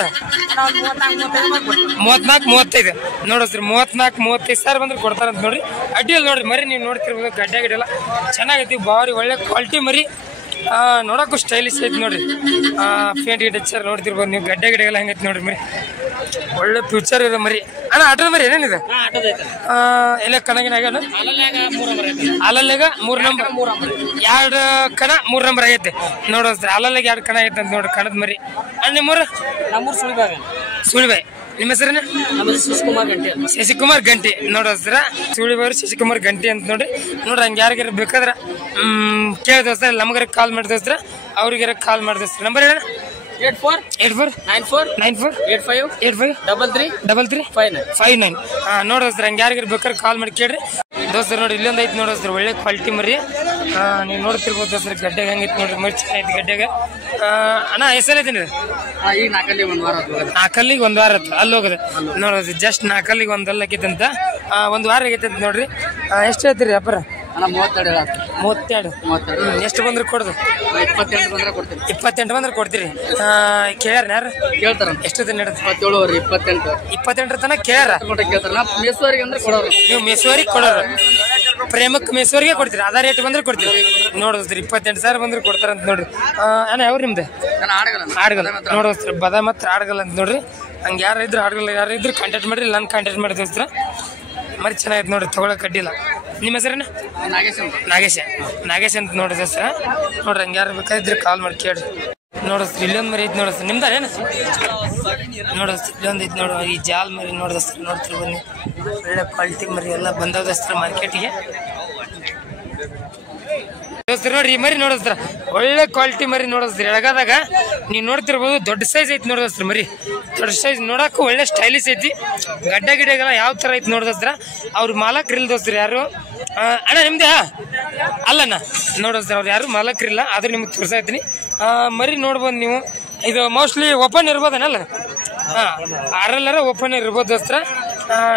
34-35 ನೋಡಸ್ರಿ 34-35 ಬಂದ್ರೆ ಕೊಡ್ತಾರಂತ ನೋಡ್ರಿ ಅಡ್ಡಿಯಲ್ಲಿ ನೋಡ್ರಿ ಮರಿ ನೀವು ನೋಡ್ತಿರ್ಬೋದು ಗಡ್ಡೆ ಗಿಡ್ಡೆಲ್ಲ ಚೆನ್ನಾಗೈತಿ ಭಾರಿ ಒಳ್ಳೆ ಕ್ವಾಲಿಟಿ ಮರಿ ನೋಡಕ್ಕೂ ಸ್ಟೈಲಿಶ್ ಐತಿ ನೋಡ್ರಿ ಪೇಂಟ್ ಗಿಟ್ ಹಚ್ಚಾರ ನೋಡ್ತಿರ್ಬೋದು ನೀವು ಗಡ್ಡೆ ಗಿಡ್ಡೆಲ್ಲ ಹೆಂಗೈತಿ ನೋಡ್ರಿ ಮರಿ ಒಳ್ಳೆ ಫ್ಯೂಚರ್ ಇದೆ ಮರಿ ಅಣ್ಣ ಆಟೋದ ಮರಿ ಏನೇನಿದೆ ಎಲ್ಲ ಕಣಗಿನ ಅಲ್ಲಲ್ಲಾಗ 3 ನಂಬರ್ 2 ಕಣ 3 ನಂಬರ್ ಆಗೈತೆ ನೋಡೋದ್ರಿ ಅಲ್ಲಲ್ಲಾಗ 2 ಕಣ ಆಗೈತೆ ಅಂತ ನೋಡ್ರಿ ಕಣದ ಮರಿ ಅಣ್ಣ ನಿಮ್ಮೂರು ಸುಳಿಬಾಯಿ ನಿಮ್ಮ ಹೆಸರೇನ ಶಶಿಕುಮಾರ್ ಗಂಟಿ ನೋಡೋದ್ರ ಸುಳಿಬಾಯಿ ಶಶಿಕುಮಾರ್ ಗಂಟಿ ಅಂತ ನೋಡ್ರಿ ಹಂಗೆ ಯಾರಿಗಾರ ಬೇಕಾದ್ರ ಕೇಳಿದೋಸ್ತ್ರ ನಮಗಾರ ಕಾಲ್ ಮಾಡಿದೋಸ್ತ್ರ ಅವ್ರಿಗಾರ ಕಾಲ್ ಮಾಡಿದೋಸ್ತ್ರ ನಂಬರ್ ಹೇಳ 849485833359 ನೋಡೋಸ್ತ್ರ ಹಂಗೆ ಯಾರಿಗಾರ ಬೇಕಾದ್ರೆ ಕಾಲ್ ಮಾಡಿ ಕೇಳ್ರಿ ದೋಸ್ತರ ನೋಡಿ ಇಲ್ಲೊಂದು ಐತಿ ನೋಡೋಸ್ತ್ರ ಒಳ್ಳೆ ಕ್ವಾಲಿಟಿ ಮರಿ ನೀವು ನೋಡ್ತಿರ್ಬೋದು ದೋಸ್ತ್ರ ಗಡ್ಡೆಗೆ ಹಂಗೈತಿ ನೋಡ್ರಿ ಮರಿ ಚೆನ್ನಾಗೈತಿ ಗಡ್ಡೆಗೆ ಅಣ್ಣ ಹೆಸರು ಐತಿ ಈಗ 4 1 ವಾರ ಅಲ್ಲಿ ಹೋಗೋದು ನೋಡೋದು ಜಸ್ಟ್ 4 1 ಆಗೈತಂತ 1 ವಾರ ಆಗೈತಂತ ನೋಡ್ರಿ ಎಷ್ಟು ಹೇಳ್ತೀರಿ ವ್ಯಾಪಾರ 32 ಎಷ್ಟು ಬಂದ್ರೆ ಕೊಡೋದು 28 ಬಂದ್ರೆ ಕೊಡ್ತೀರಿ ಕೇಳ್ಯಾರ ಯಾರು ಕೇಳ್ತಾರ ಎಷ್ಟು ದಿನ ನಡೆದು 27 ತನಕ ಕೇಳ್ಯಾರ ನೀವು ಮೆಸುವರಿಗೆ ಕೊಡೋರು ಪ್ರೇಮಕ್ಕೆ ಮೆಸುವರಿಗೆ ಕೊಡ್ತೀರಿ ಅದ ರೇಟ್ ಬಂದ್ರೆ ಕೊಡ್ತೀರಿ ನೋಡೋದ್ರಿ 28,000 ಬಂದ್ರೆ ಕೊಡ್ತಾರಂತ ನೋಡ್ರಿ ಅಣ್ಣ ಯಾವ್ರು ನಿಮ್ದು ಆಡ್ಗಲ್ ನೋಡೋಸ್ತ್ರ ಬದ ಮಾತ್ರ ಆಡ್ಗಲ್ ಅಂತ ನೋಡ್ರಿ ಹಂಗೆ ಯಾರು ಇದ್ರು ಕಾಂಟ್ಯಾಕ್ಟ್ ಮಾಡ್ರಿ ನಾನು ಕಾಂಟ್ಯಾಕ್ಟ್ ಮಾಡಿ ದೋಸ್ತ್ರ ಮರಿ ಚೆನ್ನಾಗೈತೆ ನೋಡ್ರಿ ತಗೊಳಕ್ ಅಡ್ಡಿಲ್ಲ ನಿಮ್ಮ ಹೆಸರೇನ ನಾಗೇಶ್ ಅಂತ ನೋಡ್ರಿ ದೋಸ್ತ್ರ ನೋಡ್ರಿ ಹಂಗೆ ಯಾರು ಬೇಕಾದ್ರೆ ಕಾಲ್ ಮಾಡಿ ಕೇಳ್ರಿ ನೋಡೋಸ್ತ್ರ ಇಲ್ಲೊಂದು ಮರಿ ಐತಿ ನೋಡೋಸ್ತ್ರ ನಿಮ್ದಾರೇನು ನೋಡೋಸ್ತ್ರ ಇಲ್ಲೊಂದು ಐತಿ ನೋಡೋ ಈ ಜಾಲ್ ಮರಿ ನೋಡೋಸ್ತ್ರ ನೋಡ್ತಿರ್ ಬನ್ನಿ ಒಳ್ಳೆ ಕ್ವಾಲಿಟಿ ಮರಿ ಎಲ್ಲ ಬಂದೋದಸ್ತ್ರ ಮಾರ್ಕೆಟಿಗೆ ದೋಸ್ತರ ನೋಡ್ರಿ ಈ ಮರಿ ನೋಡೋಸ್ತ್ರ ಒಳ್ಳೆ ಕ್ವಾಲಿಟಿ ಮರಿ ನೋಡೋಸ್ತ್ರ ಎಳಗಾದಾಗ ನೀವು ನೋಡ್ತಿರ್ಬೋದು ದೊಡ್ಡ ಸೈಜ್ ಐತಿ ನೋಡೋಸ್ತ್ರ ಮರಿ ದೊಡ್ಡ ಸೈಜ್ ನೋಡಕ್ಕೂ ಒಳ್ಳೆ ಸ್ಟೈಲಿಶ್ ಐತಿ ಗಡ್ಡೆ ಗಿಡ್ಡೆಗೆಲ್ಲ ಯಾವ ಥರ ಐತಿ ನೋಡೋಸ್ತ್ರ ಅವ್ರ ಮಾಲಕ್ರಿಲ್ಲ ದೋಸ್ತ್ರ ಯಾರು ಅಣ್ಣ ನಿಮ್ದೇ ಅಲ್ಲಣ್ಣ ನೋಡೋಸ್ತ್ರ ಅವ್ರು ಯಾರು ಮಾಲಕ್ರಿಲ್ಲ ಆದ್ರೆ ನಿಮ್ಗೆ ತೋರ್ಸಾಯ್ತೀನಿ ಮರಿ ನೋಡ್ಬೋದು ನೀವು ಇದು ಮೋಸ್ಟ್ಲಿ ಓಪನ್ ಇರ್ಬೋದನಲ್ಲ ಆರಲ್ಲರ ಓಪನ್ ಇರ್ಬೋದು ದೋಸ್ತ್ರ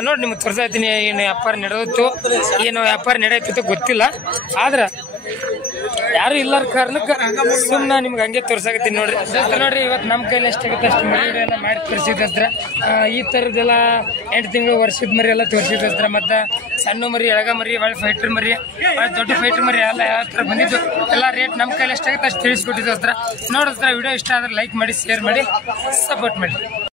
ನೋಡಿ ನಿಮ್ಗೆ ತೋರ್ಸಾಯ್ತೀನಿ ಏನು ವ್ಯಾಪಾರ ನಡೆಯುತ್ತೋ ಗೊತ್ತಿಲ್ಲ ಆದ್ರೆ ಯಾರು ಇಲ್ಲಾರ ಕಾರಣಕ್ಕೆ ಸುಮ್ಮನೆ ನಿಮ್ಗೆ ಹಂಗೆ ತೋರ್ಸಾಕತ್ತೀನಿ ನೋಡ್ರಿ ನೋಡ್ರಿ ಇವತ್ತು ನಮ್ಮ ಕೈಲಿ ಎಷ್ಟಾಗುತ್ತೆ ಅಷ್ಟು ಮರಿ ಎಲ್ಲ ಮಾಡಿ ತೋರಿಸಿದ್ರ ಈ ಥರದ್ದೆಲ್ಲ 8 ತಿಂಗಳು ವರ್ಷದ ಮರಿ ಎಲ್ಲ ತೋರಿಸಿದ್ರ ಮತ್ತು ಸಣ್ಣ ಮರಿ ಎಳಗ ಮರಿ ಒಳ್ಳೆ ಫೈಟರ್ ಮರಿ ಒಳ್ಳೆ ದೊಡ್ಡ ಫೈಟರ್ ಮರಿ ಎಲ್ಲ ಯಾವ ಥರ ಬಂದಿದ್ದು ಎಲ್ಲ ರೇಟ್ ನಮ್ಮ ಕೈಲಿ ಎಷ್ಟಾಗುತ್ತೆ ಅಷ್ಟು ತಿಳಿಸ್ಕೊಟ್ಟಿದ್ದೋಸ್ತ್ರ ನೋಡೋಸ್ತ್ರ ವಿಡಿಯೋ ಇಷ್ಟ ಆದ್ರೆ ಲೈಕ್ ಮಾಡಿ ಶೇರ್ ಮಾಡಿ ಸಪೋರ್ಟ್ ಮಾಡಿ